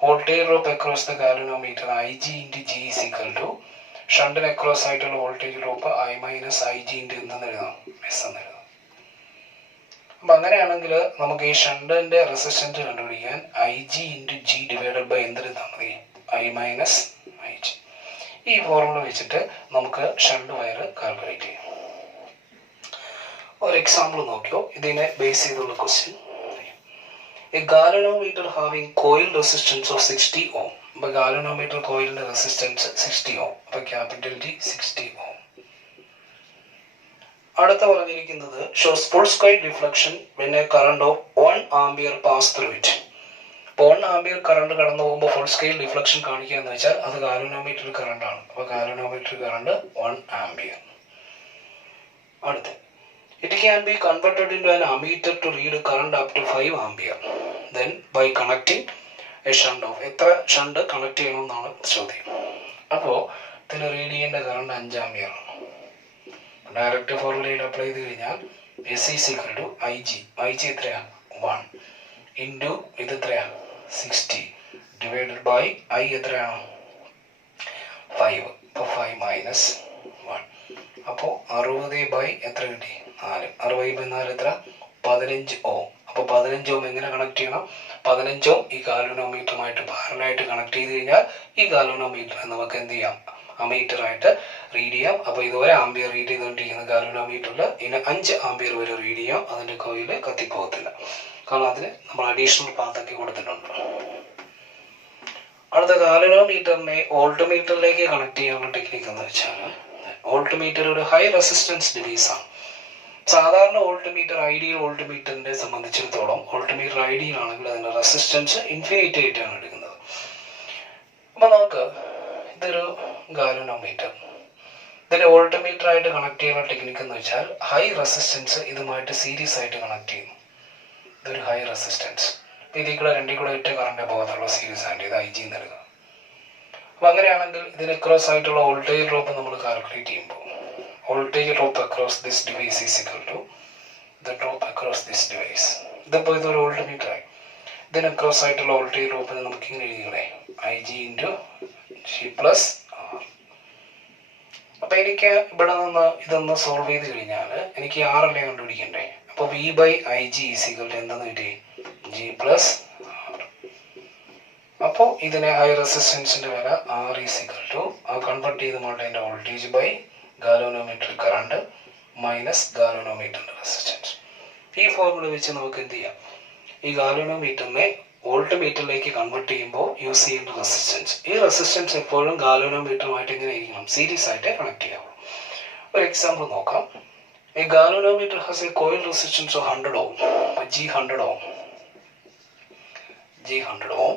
voltage drop across the galvanometer IG × G is equal to ഷണ്ടിന് അക്രോസ് ആയിട്ടുള്ള വോൾട്ടേജ് ഡ്രോപ്പ് I - IG × എന്തെന്ന് എഴുതാം, എസ് എന്ന് എഴുതാം. അപ്പം അങ്ങനെയാണെങ്കിൽ നമുക്ക് ഈ ഷണ്ടിൻ്റെ റെസിസ്റ്റൻസ് കണ്ടുപിടിക്കാൻ IG × G ഡിവൈഡഡ് ബൈ എന്തെഴുതാൽ മതി, I - IG. ഈ ഫോർമുല വെച്ചിട്ട് നമുക്ക് ഷണ്ട് വയർ കാൽക്കുലേറ്റ് ചെയ്യാം. ഒരു എക്സാമ്പിൾ നോക്കിയോ, ഇതിനെ ബേസ് ചെയ്തുള്ള question. A galvanometer having coil resistance of 60 ohm. അപ്പോൾ ഗാൽവനോമീറ്റർ കോയിലിൻ്റെ റെസിസ്റ്റൻസ് 60 ohm. അപ്പോൾ ക്യാപിറ്റൽ T 60 ohm. അടുത്ത പറഞ്ഞിരിക്കുന്നത് shows full square deflection when A current of 1 ampere pass through it. ഇപ്പോൾ 1 ആംപിയർ കറണ്ട് കടന്നു പോകുമ്പോൾ ഫുൾ സ്കെയിൽ ഡിഫ്ലക്ഷൻ കാണിക്കുക എന്ന് വെച്ചാൽ അത് ഗാൽവനോമീറ്റർ കറണ്ടാണ്. അപ്പോൾ ഗാൽവനോമീറ്റർ കറണ്ട് 1 ആംപിയർ. അടുത്ത്, it can be converted into an ammeter to read current up to 5 ampere. Then by connecting a shunt off. എത്ര ഷണ്ട് കണക്ട് ചെയ്യണമെന്നാണ് ചോദ്യം. അപ്പോൾ ഇതിന് റീഡ് ചെയ്യേണ്ട കറണ്ട് 5 ആംപിയർ ആണ്. ഡയറക്റ്റ് ഫോർമുലയിൽ അപ്ലൈ ചെയ്ത് കഴിഞ്ഞാൽ S is equal to IG. IG എത്രയാണ്? 1 ഇൻറ്റു ഇത് എത്രയാണ്? 60 ഡിവൈഡഡ് ബൈ I എത്രയാണ്? 5. അപ്പോൾ 5 - 1. അപ്പോൾ 60 ബൈ എത്ര കിട്ടി? 4. 60 ബൈ 4 എത്ര? 15 ohm. അപ്പോൾ 15 ohm എങ്ങനെ കണക്ട് ചെയ്യണം? 15 ohm ഈ ഗാൽവനോമീറ്ററുമായിട്ട് പാരലായിട്ട് കണക്ട് ചെയ്ത് കഴിഞ്ഞാൽ ഈ ഗാൽവനോമീറ്റർ നമുക്ക് എന്ത് ചെയ്യാം? അമീറ്ററായിട്ട് റീഡ് ചെയ്യാം. അപ്പോൾ ഇതുവരെ ആംബിയർ റീഡ് ചെയ്തുകൊണ്ടിരിക്കുന്ന ഗാൽവനോമീറ്ററിൽ ഇനി 5 ആംബിയർ വരെ റീഡ് ചെയ്യാം. അതിൻ്റെ കോയിൽ കത്തിപ്പോകത്തില്ല, കാരണം അതിന് നമ്മൾ അഡീഷണൽ പാത്തൊക്കെ കൊടുത്തിട്ടുണ്ട്. അടുത്ത ഗാൽവനോമീറ്ററിനെ വോൾട്ട്മീറ്ററിലേക്ക് കണക്ട് ചെയ്യാനുള്ള ടെക്നിക്ക് എന്ന് വെച്ചാൽ, വോൾട്ട്മീറ്റർ ഒരു ഹൈ റെസിസ്റ്റൻസ് ഡിവൈസാണ്. സാധാരണ വോൾട്ട്മീറ്റർ ഐഡിയൽ വോൾട്ട്മീറ്ററിനെ സംബന്ധിച്ചിടത്തോളം വോൾട്ട്മീറ്റർ ഐഡിയൽ ആണെങ്കിൽ അതിൻ്റെ റെസിസ്റ്റൻസ് ഇൻഫിനിറ്റി ആയിട്ടാണ് എടുക്കുന്നത്. അപ്പോൾ നമുക്ക് ഇതൊരു ഗാൽവനോമീറ്റർ, ഇതിനെ വോൾട്ട്മീറ്റർ ആയിട്ട് കണക്ട് ചെയ്യുന്ന ടെക്നിക്ക് എന്ന് വെച്ചാൽ ഹൈ റെസിസ്റ്റൻസ് ഇതുമായിട്ട് സീരീസ് ആയിട്ട് കണക്ട് ചെയ്യുന്നു. ഇതൊരു ഹൈ റെസിസ്റ്റൻസ്, ഇതിൽ കൂടെ രണ്ടിൽ കൂടെ ഒറ്റ കറണ്ട് പോകത്തുള്ള സീരീസ് ആയിട്ട് ഇത് IG നൽകുക. അപ്പോൾ അങ്ങനെയാണെങ്കിൽ ഇതിന് അക്രോസ് ആയിട്ടുള്ള വോൾട്ടേജ് ഡ്രോപ്പ് നമ്മൾ കാൽക്കുലേറ്റ് ചെയ്യുമ്പോൾ voltage drop across this device is equal to the drop across this device. ഇതിപ്പോൾ ഇതൊരു വോൾട്ട്മീറ്റർ ആയി. ഇതിന് അക്രോസ് ആയിട്ടുള്ള വോൾട്ടേജ് ഡ്രോപ്പിന് നമുക്ക് ഇങ്ങനെ എഴുതിക്കൂടെ, IG × G + R. അപ്പോൾ എനിക്ക് ഇവിടെ നിന്ന് ഇതൊന്ന് സോൾവ് ചെയ്ത് കഴിഞ്ഞാൽ എനിക്ക് R അല്ലേ കണ്ടുപിടിക്കണ്ടേ. അപ്പോൾ V/IG = എന്തെന്ന് കിട്ടി? G + R. അപ്പോൾ ഇതിനെ ഹൈ റെസിസ്റ്റൻസിൻ്റെ വില R = ആ കൺവേർട്ട് ചെയ്ത് മാറ്റേണ്ട voltage by galvanometer current minus ഗാലോനോമീറ്ററിന്റെ റെസിസ്റ്റൻസ്. ഈ ഫോർമുല വെച്ച് നമുക്ക് എന്ത് ചെയ്യാം? ഈ ഗാലോനോമീറ്ററിനെ വോൾട്ട് മീറ്ററിലേക്ക് കൺവേർട്ട് ചെയ്യുമ്പോൾ യൂസ് ചെയ്യേണ്ട റെസിസ്റ്റൻസ്, ഈ റെസിസ്റ്റൻസ് എപ്പോഴും ഗാലോനോമീറ്ററുമായിട്ട് എങ്ങനെ ഇരിക്കണം? സീരീസ് ആയിട്ട് കണക്ട് ചെയ്യാവുള്ളൂ. ഒരു എക്സാമ്പിൾ നോക്കാം. A galvanometer has a coil resistance of 100 ohm, G100 ohm,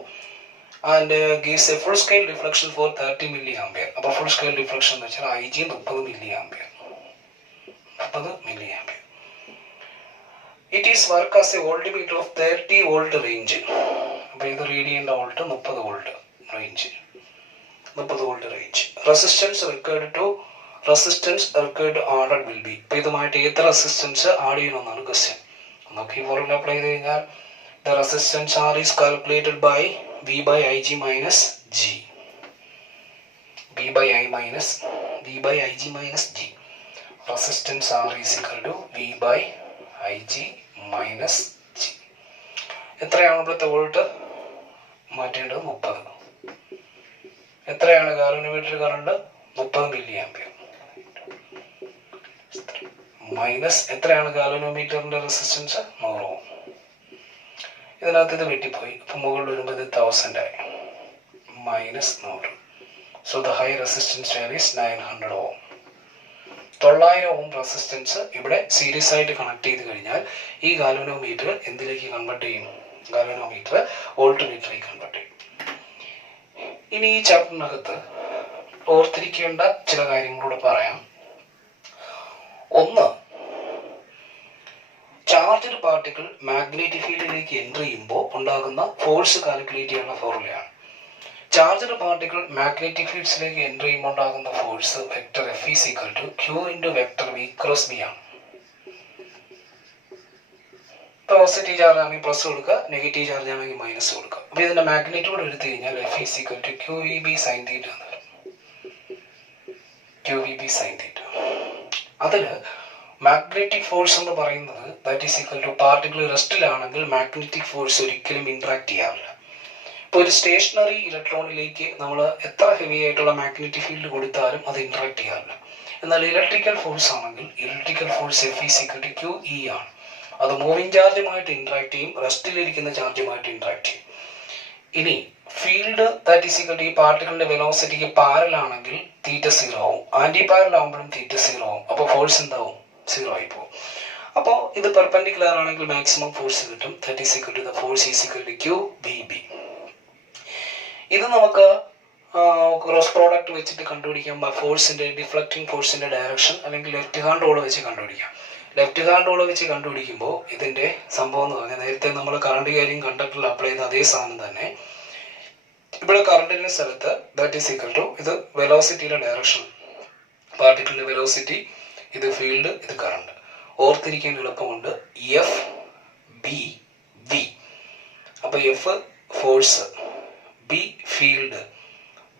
and gives a full scale deflection for 30 milliampere. അപ്പോൾ full scale deflection എന്ന് വെച്ചാൽ IG 30 milliampere. It is work as a voltmeter of 30 volt range. അപ്പോൾ ഇത് read ചെയ്യേണ്ട volt 30 volt range, 30 volt range. Resistance required added will be. ഇപ്പം ഇതുമായിട്ട് ഏത് resistance add ചെയ്യണമെന്നാണ് ക്വസ്റ്റ്യൻ. നമുക്ക് ഈ ഫോർമുല അപ്ലൈ ചെയ്ത് കഴിഞ്ഞാൽ the resistance R is calculated by V by I G minus G. V by I G minus G. Resistance R is equal to V by I G minus G. എത്രയാണ് ഇവിടുത്തെ volt? മാറ്റേണ്ടത് 30. എത്രയാണ് galvanometer current? 30 milliampere. Minus എത്രയാണ് ഗാലോനോമീറ്ററിന്റെ resistance? 100 ഓം. ഇതിനകത്ത് ഇത് വെട്ടിപ്പോയി. ഇപ്പം മുകളിൽ വരുമ്പോൾ ഇത് 1000 ആയി. Minus 100. So the high resistance value is 900 ohm. 900 ohm resistance ഇവിടെ സീരീസ് ആയിട്ട് കണക്ട് ചെയ്ത് കഴിഞ്ഞാൽ ഈ ഗാലോനോമീറ്റർ എന്തിലേക്ക് കൺവേർട്ട് ചെയ്യും? ഗാലോനോമീറ്റർ വോൾട്ട് മീറ്ററിലേക്ക് കൺവേർട്ട് ചെയ്യും. ഇനി ഈ ചാപ്റ്ററിനകത്ത് ഓർത്തിരിക്കേണ്ട ചില കാര്യങ്ങളൂടെ പറയാം. ഒന്ന്, ചാർജ്ഡ് പാർട്ടിക്കിൾ മാഗ്നറ്റിക് ഫീൽഡിലേക്ക് എൻ്റർ ചെയ്യുമ്പോൾ ഉണ്ടാകുന്ന ഫോഴ്സ് കാൽക്കുലേറ്റ് ചെയ്യാനുള്ള ഫോർമുലയാണ്. ചാർജ്ഡ് പാർട്ടിക്കിൾ മാഗ്നറ്റിക് ഫീൽഡ്സിലേക്ക് എൻ്റർ ചെയ്യുമ്പോൾ ഉണ്ടാകുന്ന force vector F is equal to Q into vector V cross B ആണ്. പോസിറ്റീവ് ചാർജ് ആണെങ്കിൽ പ്ലസ് കൊടുക്കുക, നെഗറ്റീവ് ചാർജ് ആണെങ്കിൽ മൈനസ് കൊടുക്കുക. അപ്പോൾ ഇതിന്റെ മാഗ്നിറ്റ്യൂഡ് എടുത്തു കഴിഞ്ഞാൽ F is equal to QVB sin θ ആണ്. QVB sin θ. അതിൽ മാഗ്നറ്റിക് ഫോഴ്സ് എന്ന് പറയുന്നത് that is equal to particle റെസ്റ്റിലാണെങ്കിൽ മാഗ്നറ്റിക് ഫോഴ്സ് ഒരിക്കലും ഇൻട്രാക്ട് ചെയ്യാറില്ല. ഇപ്പോൾ ഒരു സ്റ്റേഷനറി ഇലക്ട്രോണിലേക്ക് നമ്മൾ എത്ര ഹെവി ആയിട്ടുള്ള മാഗ്നറ്റിക് ഫീൽഡ് കൊടുത്താലും അത് ഇൻട്രാക്ട് ചെയ്യാറില്ല. എന്നാൽ ഇലക്ട്രിക്കൽ ഫോഴ്സ് ആണെങ്കിൽ electrical force F is equal to QE ആണ്. അത് മൂവിങ് ചാർജുമായിട്ട് ഇൻട്രാക്ട് ചെയ്യും, റെസ്റ്റിലിരിക്കുന്ന ചാർജുമായിട്ട് ഇൻട്രാക്ട് ചെയ്യും. ഇനി field that is equal to ഈ പാർട്ടിക്കിളിന്റെ വെലോസിറ്റിക്ക് പാരൽ ആണെങ്കിൽ തീറ്റ 0 ആവും, ആന്റി പാരൽ ആകുമ്പോഴും തീറ്റ 0 ആവും. അപ്പോൾ ഫോഴ്സ് എന്താവും? 0 ആയി പോകും. അപ്പോൾ ഇത് പെർപെൻഡിക്കുലർ ആണെങ്കിൽ മാക്സിമം ഫോഴ്സ് കിട്ടും. That is equal to the force is equal to QVB. ഇത് നമുക്ക് ക്രോസ് പ്രോഡക്റ്റ് വെച്ചിട്ട് കണ്ടുപിടിക്കാം. ഫോഴ്സിന്റെ ഡിഫ്ലക്റ്റിംഗ് ഫോഴ്സിന്റെ ഡയറക്ഷൻ അല്ലെങ്കിൽ ലെഫ്റ്റ് ഹാൻഡ് റൂൾ വെച്ച് കണ്ടുപിടിക്കാം. ലെഫ്റ്റ് ഹാൻഡ് റൂൾ വെച്ച് കണ്ടുപിടിക്കുമ്പോൾ ഇതിന്റെ സംഭവം എന്ന് പറഞ്ഞാൽ നേരത്തെ നമ്മൾ കറണ്ട് കാര്യം കണ്ടക്ടറിൽ അപ്ലൈ ചെയ്ത അതേ സാധനം തന്നെ ഇവിടെ കറണ്ടിന്റെ സ്ഥലത്ത് ദാറ്റ് ഈസ് ഈക്വൽ ടു ഇത് വെലോസിറ്റിയുടെ ഡയറക്ഷൻ, പാർട്ടിക്കിളിന്റെ വെലോസിറ്റി, ഇത് ഫീൽഡ്, ഇത് കറണ്ട്. ഓർത്തിരിക്കാൻ എളുപ്പമുണ്ട്. F B V. അപ്പൊ F force, B field,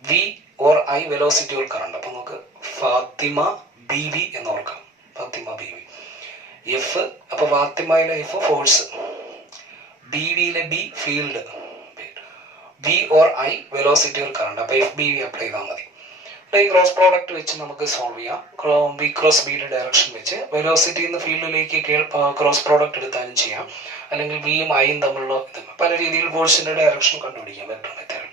V or I velocity or current. അപ്പൊ നമുക്ക് ഫാത്തിമ BV എന്ന് ഓർക്കാം. ഫാത്തിമ BV. F അപ്പൊ ഫാത്തിമയിലെ F ഫോഴ്സ്, BVയിലെ B field, V or I velocity or current. അപ്പൊ FBV അപ്ലൈ ചെയ്താൽ മതി. ഈ ക്രോസ് പ്രോഡക്റ്റ് വെച്ച് നമുക്ക് സോൾവ് ചെയ്യാം. B ക്രോസ് ബിയുടെ ഡയറക്ഷൻ വെച്ച് വെലോസിറ്റി നിന്ന് ഫീൽഡിലേക്ക് ക്രോസ് പ്രോഡക്റ്റ് എടുത്താലും ചെയ്യാം. അല്ലെങ്കിൽ വിയും ഐയും തമ്മിലുള്ള പല രീതിയിൽ ഫോഴ്സിന്റെ ഡയറക്ഷൻ കണ്ടുപിടിക്കാം വെക്ടർ മെത്തേഡ്.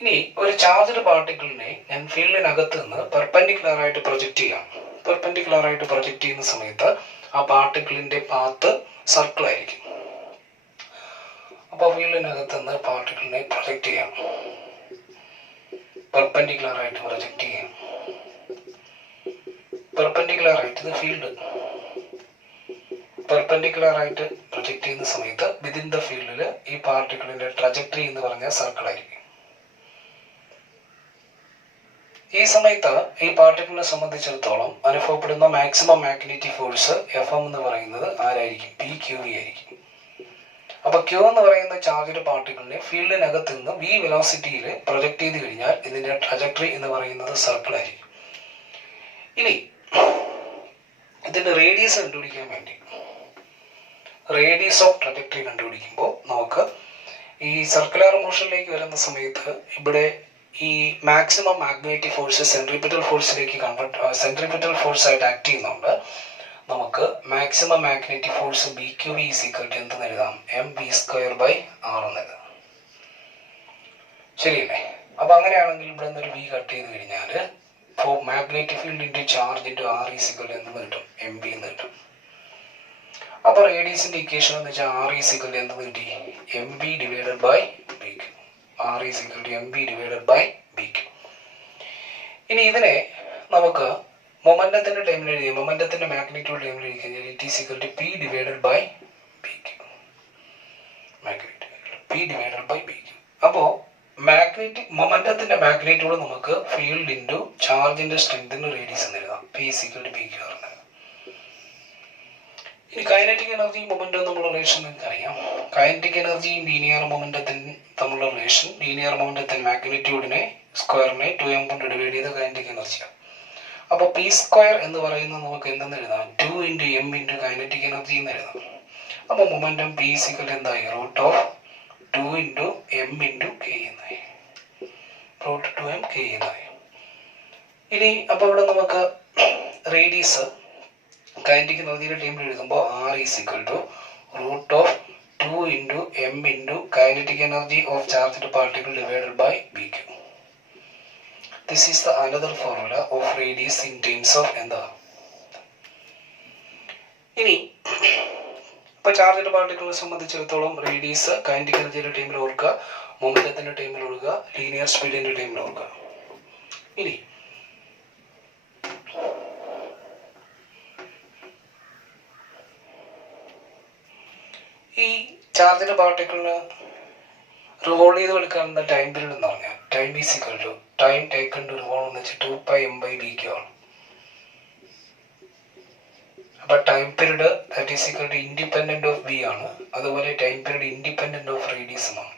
ഇനി ഒരു ചാർജ്ഡ് പാർട്ടിക്കിളിനെ ഞാൻ ഫീൽഡിനകത്ത് നിന്ന് പെർപെൻഡിക്കുലർ ആയിട്ട് പ്രൊജക്ട് ചെയ്യാം. പെർപെൻഡിക്കുലർ ആയിട്ട് പ്രൊജക്ട് ചെയ്യുന്ന സമയത്ത് ആ പാർട്ടിക്കിളിന്റെ പാത്ത് സർക്കിൾ ആയിരിക്കും. അപ്പോൾ ഫീൽഡിനകത്ത് നിന്ന് പാർട്ടിക്കിളിനെ പ്രൊജക്ട് ചെയ്യാം. പെർപെൻഡിക്കുലർ ആയിട്ട് പ്രൊജക്ട് ചെയ്യാം. പെർപെൻഡിക്കുലർ ആയിട്ട് ഇത് ഫീൽഡ്. പെർപെൻഡിക്കുലർ ആയിട്ട് പ്രൊജക്ട് ചെയ്യുന്ന സമയത്ത് വിതിൻ ദ ഫീൽഡിൽ ഈ പാർട്ടിക്കിളിന്റെ ട്രജക്ടറി എന്ന് പറഞ്ഞാൽ സർക്കിൾ ആയിരിക്കും. ഈ സമയത്ത് ഈ പാർട്ടിക്കിളിനെ സംബന്ധിച്ചിടത്തോളം അനുഭവപ്പെടുന്ന മാക്സിമം മാഗ്നറ്റിക് ഫോഴ്സ് FM എന്ന് പറയുന്നത് ആരായിരിക്കും? PQV ആയിരിക്കും. അപ്പൊ Q എന്ന് പറയുന്ന ചാർജ്ഡ് പാർട്ടിക്കിളിനെ ഫീൽഡിനകത്ത് നിന്ന് V വെലോസിറ്റിയിൽ പ്രൊജക്ട് ചെയ്ത് കഴിഞ്ഞാൽ ഇതിന്റെ ട്രജക്ടറി എന്ന് പറയുന്നത് സർക്കിൾ ആയിരിക്കും. ഇനി ഇതിന്റെ റേഡിയസ് കണ്ടുപിടിക്കാൻ വേണ്ടി റേഡിയസ് ഓഫ് ട്രജക്ടറി കണ്ടുപിടിക്കുമ്പോൾ നമുക്ക് ഈ സർക്കുലർ മോഷനിലേക്ക് വരുന്ന സമയത്ത് ഇവിടെ ഈ മാക്സിമം മാഗ്നറ്റിക് ഫോഴ്സ് സെൻട്രിപിറ്റൽ ഫോഴ്സിലേക്ക് സെൻട്രിപിറ്റൽ ഫോഴ്സായിട്ട് ആക്ട് ചെയ്യുന്നുണ്ട്. നമുക്ക് maximum magnetic force B Q B is equal to എന്തെന്ന് എഴുതാം? M B square by R എന്ന് എഴുതാം. ശരിയല്ലേ? അപ്പം അങ്ങനെയാണെങ്കിൽ ഇവിടെ നിന്നൊരു ബി കട്ട് ചെയ്ത് കഴിഞ്ഞാൽ magnetic field into charge into R is equal എന്തെന്ന് കിട്ടും? എം ബി എന്ന് കിട്ടും. അപ്പോൾ റേഡിയസിൻ്റെ ഇക്വേഷൻ എന്ന് വെച്ചാൽ ആർ ഈസ് ഈക്വൽ എന്തെന്ന് കിട്ടി? M B divided by B Q. R is equal to M B divided by B Q. ഇനി ഇതിനെ നമുക്ക് മൊമെന്റത്തിന്റെ ടൈമിൽ എഴുതി, മൊമെന്റത്തിന്റെ മാഗ്നിറ്റ്യൂഡ് ടൈമിൽ എഴുതി കഴിഞ്ഞാൽ it is equal to P divided by B Q. P divided by B Q. അപ്പോൾ മൊമെന്റത്തിന്റെ മാഗ്നിറ്റ്യൂഡ് നമുക്ക് ഫീൽഡ് ഇൻറ്റു ചാർജിന്റെ സ്ട്രെങ്തിന്റെ റേഡിയസ് എന്ന് എഴുതാം. P is equal to B Q ആണ്. ഇനി കൈനറ്റിക് എനർജി മൊമെന്റം തമ്മിലുള്ള റിലേഷൻ നിങ്ങൾക്ക് അറിയാം. കൈനറ്റിക് എനർജിയും ലീനിയർ മൊമെന്റത്തിന് തമ്മിലുള്ള റിലേഷൻ, ലീനിയർ മൊമെന്റത്തിന് മാഗ്നിറ്റ്യൂഡിനെ സ്ക്വയറിനെ 2m കൊണ്ട് ഡിവൈഡ് ചെയ്ത കൈനറ്റിക് എനർജിയാണ്. അപ്പോൾ പി സ്ക്വയർ എന്ന് പറയുന്നത് നമുക്ക് എന്തെന്ന് എഴുതാം? 2 × m × കൈനറ്റിക് എനർജി എന്ന് എഴുതാം. അപ്പോൾ മൊമെന്റം പി ഈസ് ഈക്വൽ എന്തായി? √2 × m × k എന്നായി. √2m k എന്നായി. ഇനി അപ്പോൾ ഇവിടെ നമുക്ക് റേഡിയസ് കൈനറ്റിക് എനർജിയുടെ ടൈമിൽ എഴുതുമ്പോൾ R is equal to √2 × m × kinetic energy of charged particle divided by B Q. This is the another formula of radius in terms of എന്താ? ഇനി ഇപ്പോൾ ചാർജ്ഡ് പാർട്ടിക്കിളിനെ സംബന്ധിച്ചിടത്തോളം റേഡിയസ് കൈനറ്റിക് എനർജിയുടെ ടൈമിൽ ഓർക്കുക, മൊമെന്റത്തിന്റെ ടൈമിൽ ഓർക്കുക, ലീനിയർ സ്പീഡിന്റെ ടൈമിൽ ഓർക്കുക. ഇനി ഈ ചാർജ്ഡ് പാർട്ടിക്കിളിന് റിവോൾവ് ചെയ്ത് എടുക്കാനുള്ള ടൈം പീരീഡ് എന്ന് പറഞ്ഞാൽ time is equal to time taken to revolve എന്ന് വെച്ചാൽ 2πm/bq ആണ്. അപ്പോൾ time period that is equal to independent of B ആണ്. അതുപോലെ ടൈം പീരീഡ് ഇൻഡിപെൻഡന്റ് ഓഫ് റേഡിയസുമാണ്.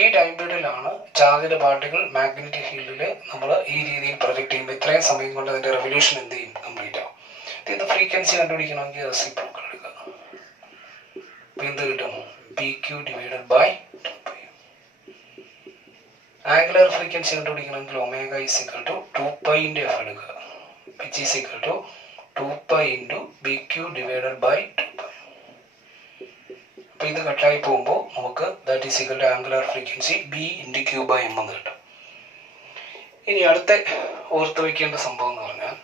ഈ ടൈം പീരീഡിലാണ് ചാർജ്ഡ് പാർട്ടിക്കിൾ മാഗ്നറ്റിക് ഫീൽഡിൽ നമ്മൾ ഈ രീതിയിൽ പ്രൊജക്ട് ചെയ്യുമ്പോൾ ഇത്രയും സമയം കൊണ്ട് അതിന്റെ റെവല്യൂഷൻ എന്ത് ചെയ്യും? കംപ്ലീറ്റ് ആവും. ഇത് ഫ്രീക്വൻസി കണ്ടുപിടിക്കണമെങ്കിൽ റെസിപ്രോക്കൽ എടുക്കുക. അപ്പോൾ എന്ത് കിട്ടും? BQ divided by 2πm. Angular frequency കണ്ടുപിടിക്കണമെങ്കിൽ omega is equal to 2π × f എടുക്കുക, which is equal to 2π × BQ divided by 2π. അപ്പോൾ ഇത് കട്ടായി പോകുമ്പോൾ നമുക്ക് that is equal to angular frequency B × Q/m എന്ന് കിട്ടും. ഇനി അടുത്ത ഓർത്ത് വയ്ക്കേണ്ട സംഭവം എന്ന് പറഞ്ഞാൽ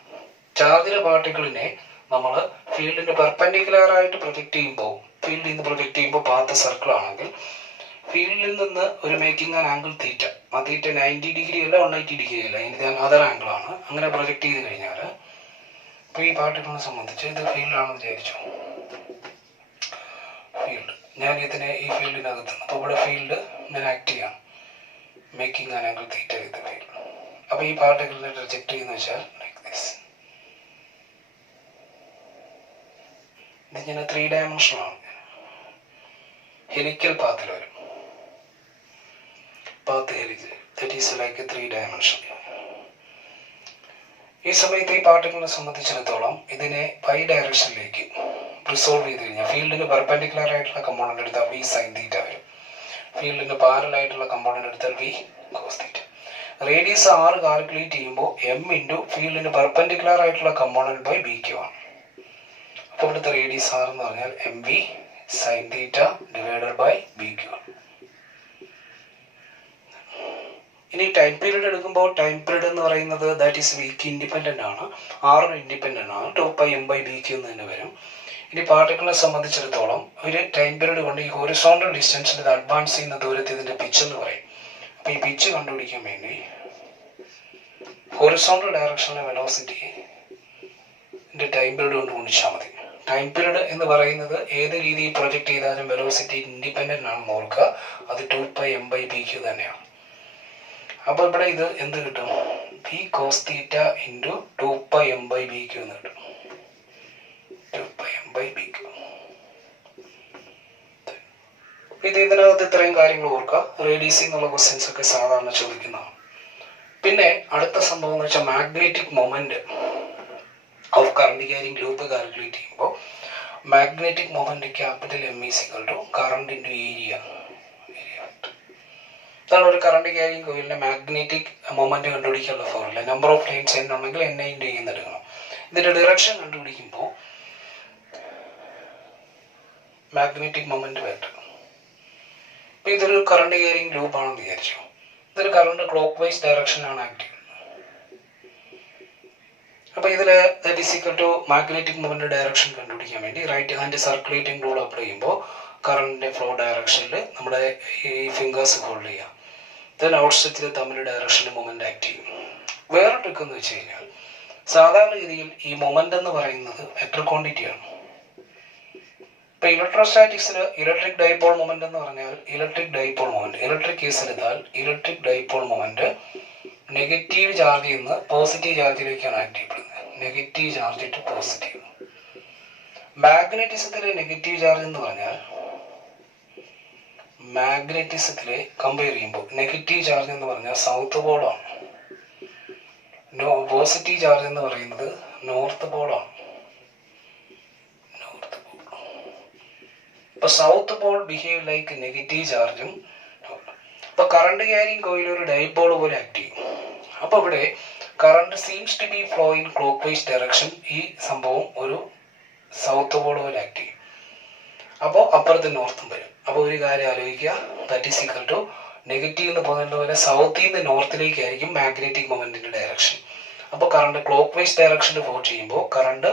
ചാർജ്ഡ് പാർട്ടിക്കിളിനെ നമ്മൾ ഫീൽഡിന് പെർപെൻഡിക്കുലർ ആയിട്ട് പ്രൊജക്ട് ചെയ്യുമ്പോൾ, ഫീൽഡിൽ നിന്ന് പ്രൊജക്ട് ചെയ്യുമ്പോൾ പാത്ത് സർക്കിൾ ആണെങ്കിൽ ഫീൽഡിൽ നിന്ന് ഒരു മേക്കിംഗ് ആൻ ആംഗിൾ തീറ്റ, ആ തീറ്റ 90 ഡിഗ്രി അല്ല 180 ഡിഗ്രി അല്ല, ഇത് അതർ ആംഗിൾ ആണ്. അങ്ങനെ പ്രൊജക്ട് ചെയ്ത് കഴിഞ്ഞാൽ ഇപ്പോൾ ഈ പാർട്ടിക്കിളിനെ സംബന്ധിച്ച് ഇത് ഫീൽഡാണെന്ന് വിചാരിച്ചു. ഫീൽഡ് ഞാൻ ഇതിനെ ഈ ഫീൽഡിനകത്ത്, അപ്പോൾ ഇവിടെ ഫീൽഡ് ഞാൻ ആക്ട് ചെയ്യാം, making an angle theta with field. അപ്പോൾ ഈ പാർട്ടിക്കിളിനെ റിജക്ട് ചെയ്യുന്ന വെച്ചാൽ ലൈക്ക് ദിസ്. ഇതിങ്ങനെ 3 ഡയമെൻഷനാണ്, ഹെലിക്കൽ പാത്തിൽ വരും. Path helical, that is like 3 dimension. ഈ സമയത്ത് ഈ പാർട്ടിക്കിളിനെ സംബന്ധിച്ചിടത്തോളം ഇതിനെ പൈ ഡയറക്ഷനിലേക്ക് റിസോൾവ് ചെയ്ത് കഴിഞ്ഞാൽ ഫീൽഡിന് പെർപെൻഡിക്കുലർ ആയിട്ടുള്ള കമ്പോണന്റ് എടുത്താൽ V sin θ വരും, ഫീൽഡിന് പാരലൽ ആയിട്ടുള്ള കമ്പോണന്റ് എടുത്താൽ V cos θ. Radius R calculate ചെയ്യുമ്പോൾ m × ഫീൽഡിന് പെർപെൻഡിക്കുലർ ആയിട്ടുള്ള കമ്പോണന്റ് ബൈ BQ ആണ്. അപ്പോൾ ഇവിടുത്തെ റേഡിയസ് R എന്ന് പറഞ്ഞാൽ MV sin θ divided by BQ ആണ്. ഇനി ടൈം പീരീഡ് എടുക്കുമ്പോൾ ടൈം പീരീഡ് എന്ന് പറയുന്നത് ദാറ്റ് ഈസ് വീക്ക് ഇൻഡിപെൻഡൻ്റ് ആണ്, ആറിന് ഇൻഡിപെൻഡൻ്റ് ആണ്, 2πm/bq എന്ന് തന്നെ വരും. ഇനി പാർട്ടിക്കിളിനെ സംബന്ധിച്ചിടത്തോളം ഒരു ടൈം പീരീഡ് കൊണ്ട് ഈ ഹൊറിസോണ്ടൽ ഡിസ്റ്റൻസിൽ ഇത് അഡ്വാൻസ് ചെയ്യുന്ന ദൂരത്തിൽ ഇതിൻ്റെ പിച്ച് എന്ന് പറയും. അപ്പോൾ ഈ പിച്ച് കണ്ടുപിടിക്കാൻ വേണ്ടി ഹൊറിസോണ്ടൽ ഡയറക്ഷനിലെ വെലോസിറ്റി ടൈം പീരീഡ് കൊണ്ട് ഗുണിച്ചാൽ മതി. ടൈം പീരീഡ് എന്ന് പറയുന്നത് ഏത് രീതിയിൽ പ്രൊജക്ട് ചെയ്താലും വെലോസിറ്റി ഇൻഡിപെൻഡൻ്റ് ആണെന്ന് ഓർക്കുക, അത് 2πm/bq തന്നെയാണ്. അപ്പോൾ ഇവിടെ ഇത് എന്ത് കിട്ടും? V cos θ × 2πm/bq എന്ന് കിട്ടും. 2πm/bq. ഇത് ഇതിനകത്ത് ഇത്രയും കാര്യങ്ങൾ ഓർക്കുക. റേഡിയസിൽ നിന്നുള്ള ക്വസ്റ്റ്യൻസ് ഒക്കെ സാധാരണ ചോദിക്കുന്നതാണ്. പിന്നെ അടുത്ത സംഭവം എന്ന് വെച്ചാൽ magnetic moment of current carrying loop calculate ചെയ്യുമ്പോൾ magnetic moment capital M is equal to current into area. ഇതാണ് ഒരു കറണ്ട് ക്യാരിങ് കോയിലിന്റെ മാഗ്നറ്റിക് മൊമെന്റ് കണ്ടുപിടിക്കാനുള്ള formula. Number of times n ഉണ്ടെങ്കിൽ n ഇൻറ്റു എന്ന് എടുക്കണം. ഇതിന്റെ ഡിറക്ഷൻ കണ്ടുപിടിക്കുമ്പോൾ മാഗ്നറ്റിക് മൊമെന്റ് വെക്ടർ. ഇപ്പൊ ഇതൊരു കറണ്ട് ക്യാരിങ് ലൂപ്പ് ആണെന്ന് വിചാരിച്ചു. ഇതൊരു കറണ്ട് ക്ലോക്ക് വൈസ് ഡയറക്ഷനിലാണ് ആക്ട് ചെയ്യുന്നത്. അപ്പൊ ഇതില് that is equal to magnetic moment direction കണ്ടുപിടിക്കാൻ വേണ്ടി right hand circulating rule apply ചെയ്യുമ്പോൾ കറണ്ടിന്റെ ഫ്ലോ ഡയറക്ഷനിൽ നമ്മുടെ ഈ ഫിംഗേഴ്സ് ഹോൾഡ് ചെയ്യാം. ദെൻ ഔട്ട്സെറ്റിൽ തമ്മിൽ ഡയറക്ഷനിൽ മൊമെന്റ് ആക്ട് ചെയ്യും. വേറെ ട്രിക്ക് എന്ന് വെച്ച് കഴിഞ്ഞാൽ സാധാരണഗതിയിൽ ഈ മൊമെന്റ് എന്ന് പറയുന്നത് വെക്ടർ ക്വാണ്ടിറ്റിയാണ്. ഇപ്പൊ ഇലക്ട്രോസ്റ്റാറ്റിക്സിൽ ഇലക്ട്രിക് ഡൈപോൾ മൊമെന്റ് എന്ന് പറഞ്ഞാൽ ഇലക്ട്രിക് ഡൈപോൾ മൊമെന്റ്, ഇലക്ട്രിക് കേസിലെത്താൽ ഇലക്ട്രിക് ഡൈപോൾ മൊമെന്റ് നെഗറ്റീവ് ചാർജിൽ നിന്ന് പോസിറ്റീവ് ചാർജിലേക്കാണ് ആക്ട് ചെയ്യപ്പെടുന്നത്. Negative charge to positive. മാഗ്നറ്റിസത്തിലെ നെഗറ്റീവ് ചാർജ് എന്ന് പറഞ്ഞാൽ മാഗ്നറ്റിസത്തിലെ കമ്പയർ ചെയ്യുമ്പോൾ നെഗറ്റീവ് ചാർജ് എന്ന് പറഞ്ഞാൽ സൗത്ത് പോളാണ്, പോസിറ്റീവ് ചാർജ് എന്ന് പറയുന്നത് നോർത്ത് പോളാണ്. ഇപ്പൊ south pole behave like negative ചാർജും. ഇപ്പൊ കറണ്ട് ക്യാരിങ് കോയിൽ ഒരു ഡൈപോൾ പോലെ ആക്ട് ചെയ്യും. അപ്പൊ ഇവിടെ current seems to be flow in clockwise direction. ഈ സംഭവം ഒരു സൗത്ത് പോൾ പോലെ ആക്ട് ചെയ്യും. അപ്പോൾ അപ്പുറത്ത് നോർത്തും വരും. അപ്പോൾ ഒരു കാര്യം ആലോചിക്കുക, that is equal to negative എന്ന് പോകുന്നത് പോലെ സൗത്തിൽ നിന്ന് നോർത്തിലേക്കായിരിക്കും മാഗ്നറ്റിക് മൊമെന്റിന്റെ ഡയറക്ഷൻ. അപ്പോൾ കറണ്ട് ക്ലോക്ക് വൈസ് ഡയറക്ഷനിൽ ഫ്ലോ ചെയ്യുമ്പോൾ കറണ്ട്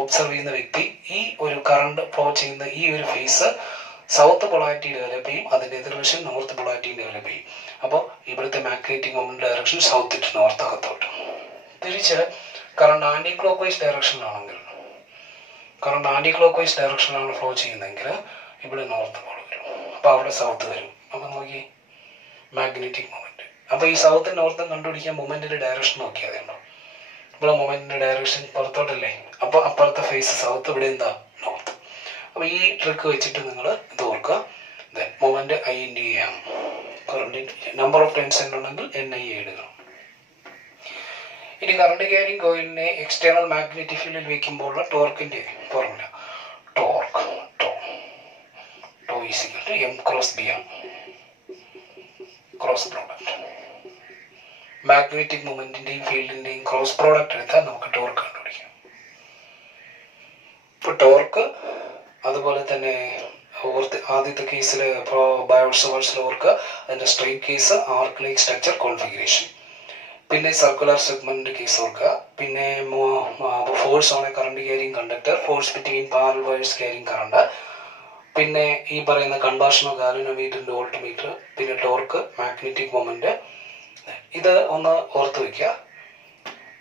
ഒബ്സർവ് ചെയ്യുന്ന വ്യക്തി ഈ ഒരു കറണ്ട് ഫ്ലോ ചെയ്യുന്ന ഈ ഒരു ഫേസ് സൗത്ത് പൊളാരിറ്റി ഡെവലപ്പ് ചെയ്യും, അതിന്റെ എതിർവശം നോർത്ത് പൊളാരിറ്റി ഡെവലപ്പ് ചെയ്യും. അപ്പോൾ ഇവിടുത്തെ magnetic moment direction south to north അകത്തോട്ട്. തിരിച്ച് കറണ്ട് ആന്റി ക്ലോക്ക് വൈസ് ഡയറക്ഷനിലാണെങ്കിൽ, കറണ്ട് ആന്റി ക്ലോക്ക് വൈസ് ഡയറക്ഷനിലാണ് ഫ്ലോ ചെയ്യുന്നതെങ്കിൽ ഇവിടെ നോർത്ത് പോൾ വരും. അപ്പോൾ അവിടെ സൗത്ത് വരും. അപ്പോൾ നോക്കി മാഗ്നറ്റിക് മൊമെന്റ്. അപ്പോൾ ഈ സൗത്തും നോർത്തും കണ്ടുപിടിക്കാൻ മൊമെന്റിന്റെ ഡയറക്ഷൻ നോക്കിയാൽ ഉണ്ടോ, ഇവിടെ മൊമെന്റിന്റെ ഡയറക്ഷൻ പുറത്തോട്ടല്ലേ. അപ്പോൾ അപ്പുറത്തെ ഫേസ് സൗത്ത്, ഇവിടെ എന്താ നോർത്ത്. അപ്പോൾ ഈ ട്രിക്ക് വെച്ചിട്ട് നിങ്ങൾ ഇത് ഓർക്കുക. മൊമെന്റ് ഐ ഇൻറ്റു എ ആണ്. കറണ്ടിന്റെ നമ്പർ ഓഫ് ടൈംസ് ഉണ്ടെങ്കിൽ NI എടുക്കണം. ഇനി കറണ്ട് ക്യാരിങ് കോയിലിനെ എക്സ്റ്റേണൽ മാഗ്നറ്റിക് ഫീൽഡിൽ വെക്കുമ്പോഴുള്ള ടോർക്കിന്റെ formula torque tau is equal to M cross B ആണ്. ക്രോസ് പ്രോഡക്റ്റ് മാഗ്നറ്റിക് മൊമെന്റിന്റെയും ഫീൽഡിന്റെയും ക്രോസ് പ്രോഡക്റ്റ് എടുത്താൽ നമുക്ക് ടോർക്ക് കണ്ടുപിടിക്കാം. ഇപ്പൊ ടോർക്ക് അതുപോലെ തന്നെ ആദ്യത്തെ കേസിൽ ബയോട്സ് ഓർക്ക് അതിന്റെ സ്ട്രെയിറ്റ് കേസ് ആർക്ക് ലൈക്ക് സ്ട്രക്ചർ കോൺഫിഗറേഷൻ, പിന്നെ സർക്കുലർ സെഗ്മെന്റ് കേസ് ഓർക്കുക, പിന്നെ force on a current carrying conductor, force between parallel wires carrying current, പിന്നെ ഈ പറയുന്ന കൺവേർഷൻ ഓഫ് ഗാലനോമീറ്ററിന്റെ വോൾട്ട്മീറ്റർ, പിന്നെ ടോർക്ക്, മാഗ്നറ്റിക് മൊമെന്റ്. ഇത് ഒന്ന് ഓർത്ത് വയ്ക്കുക.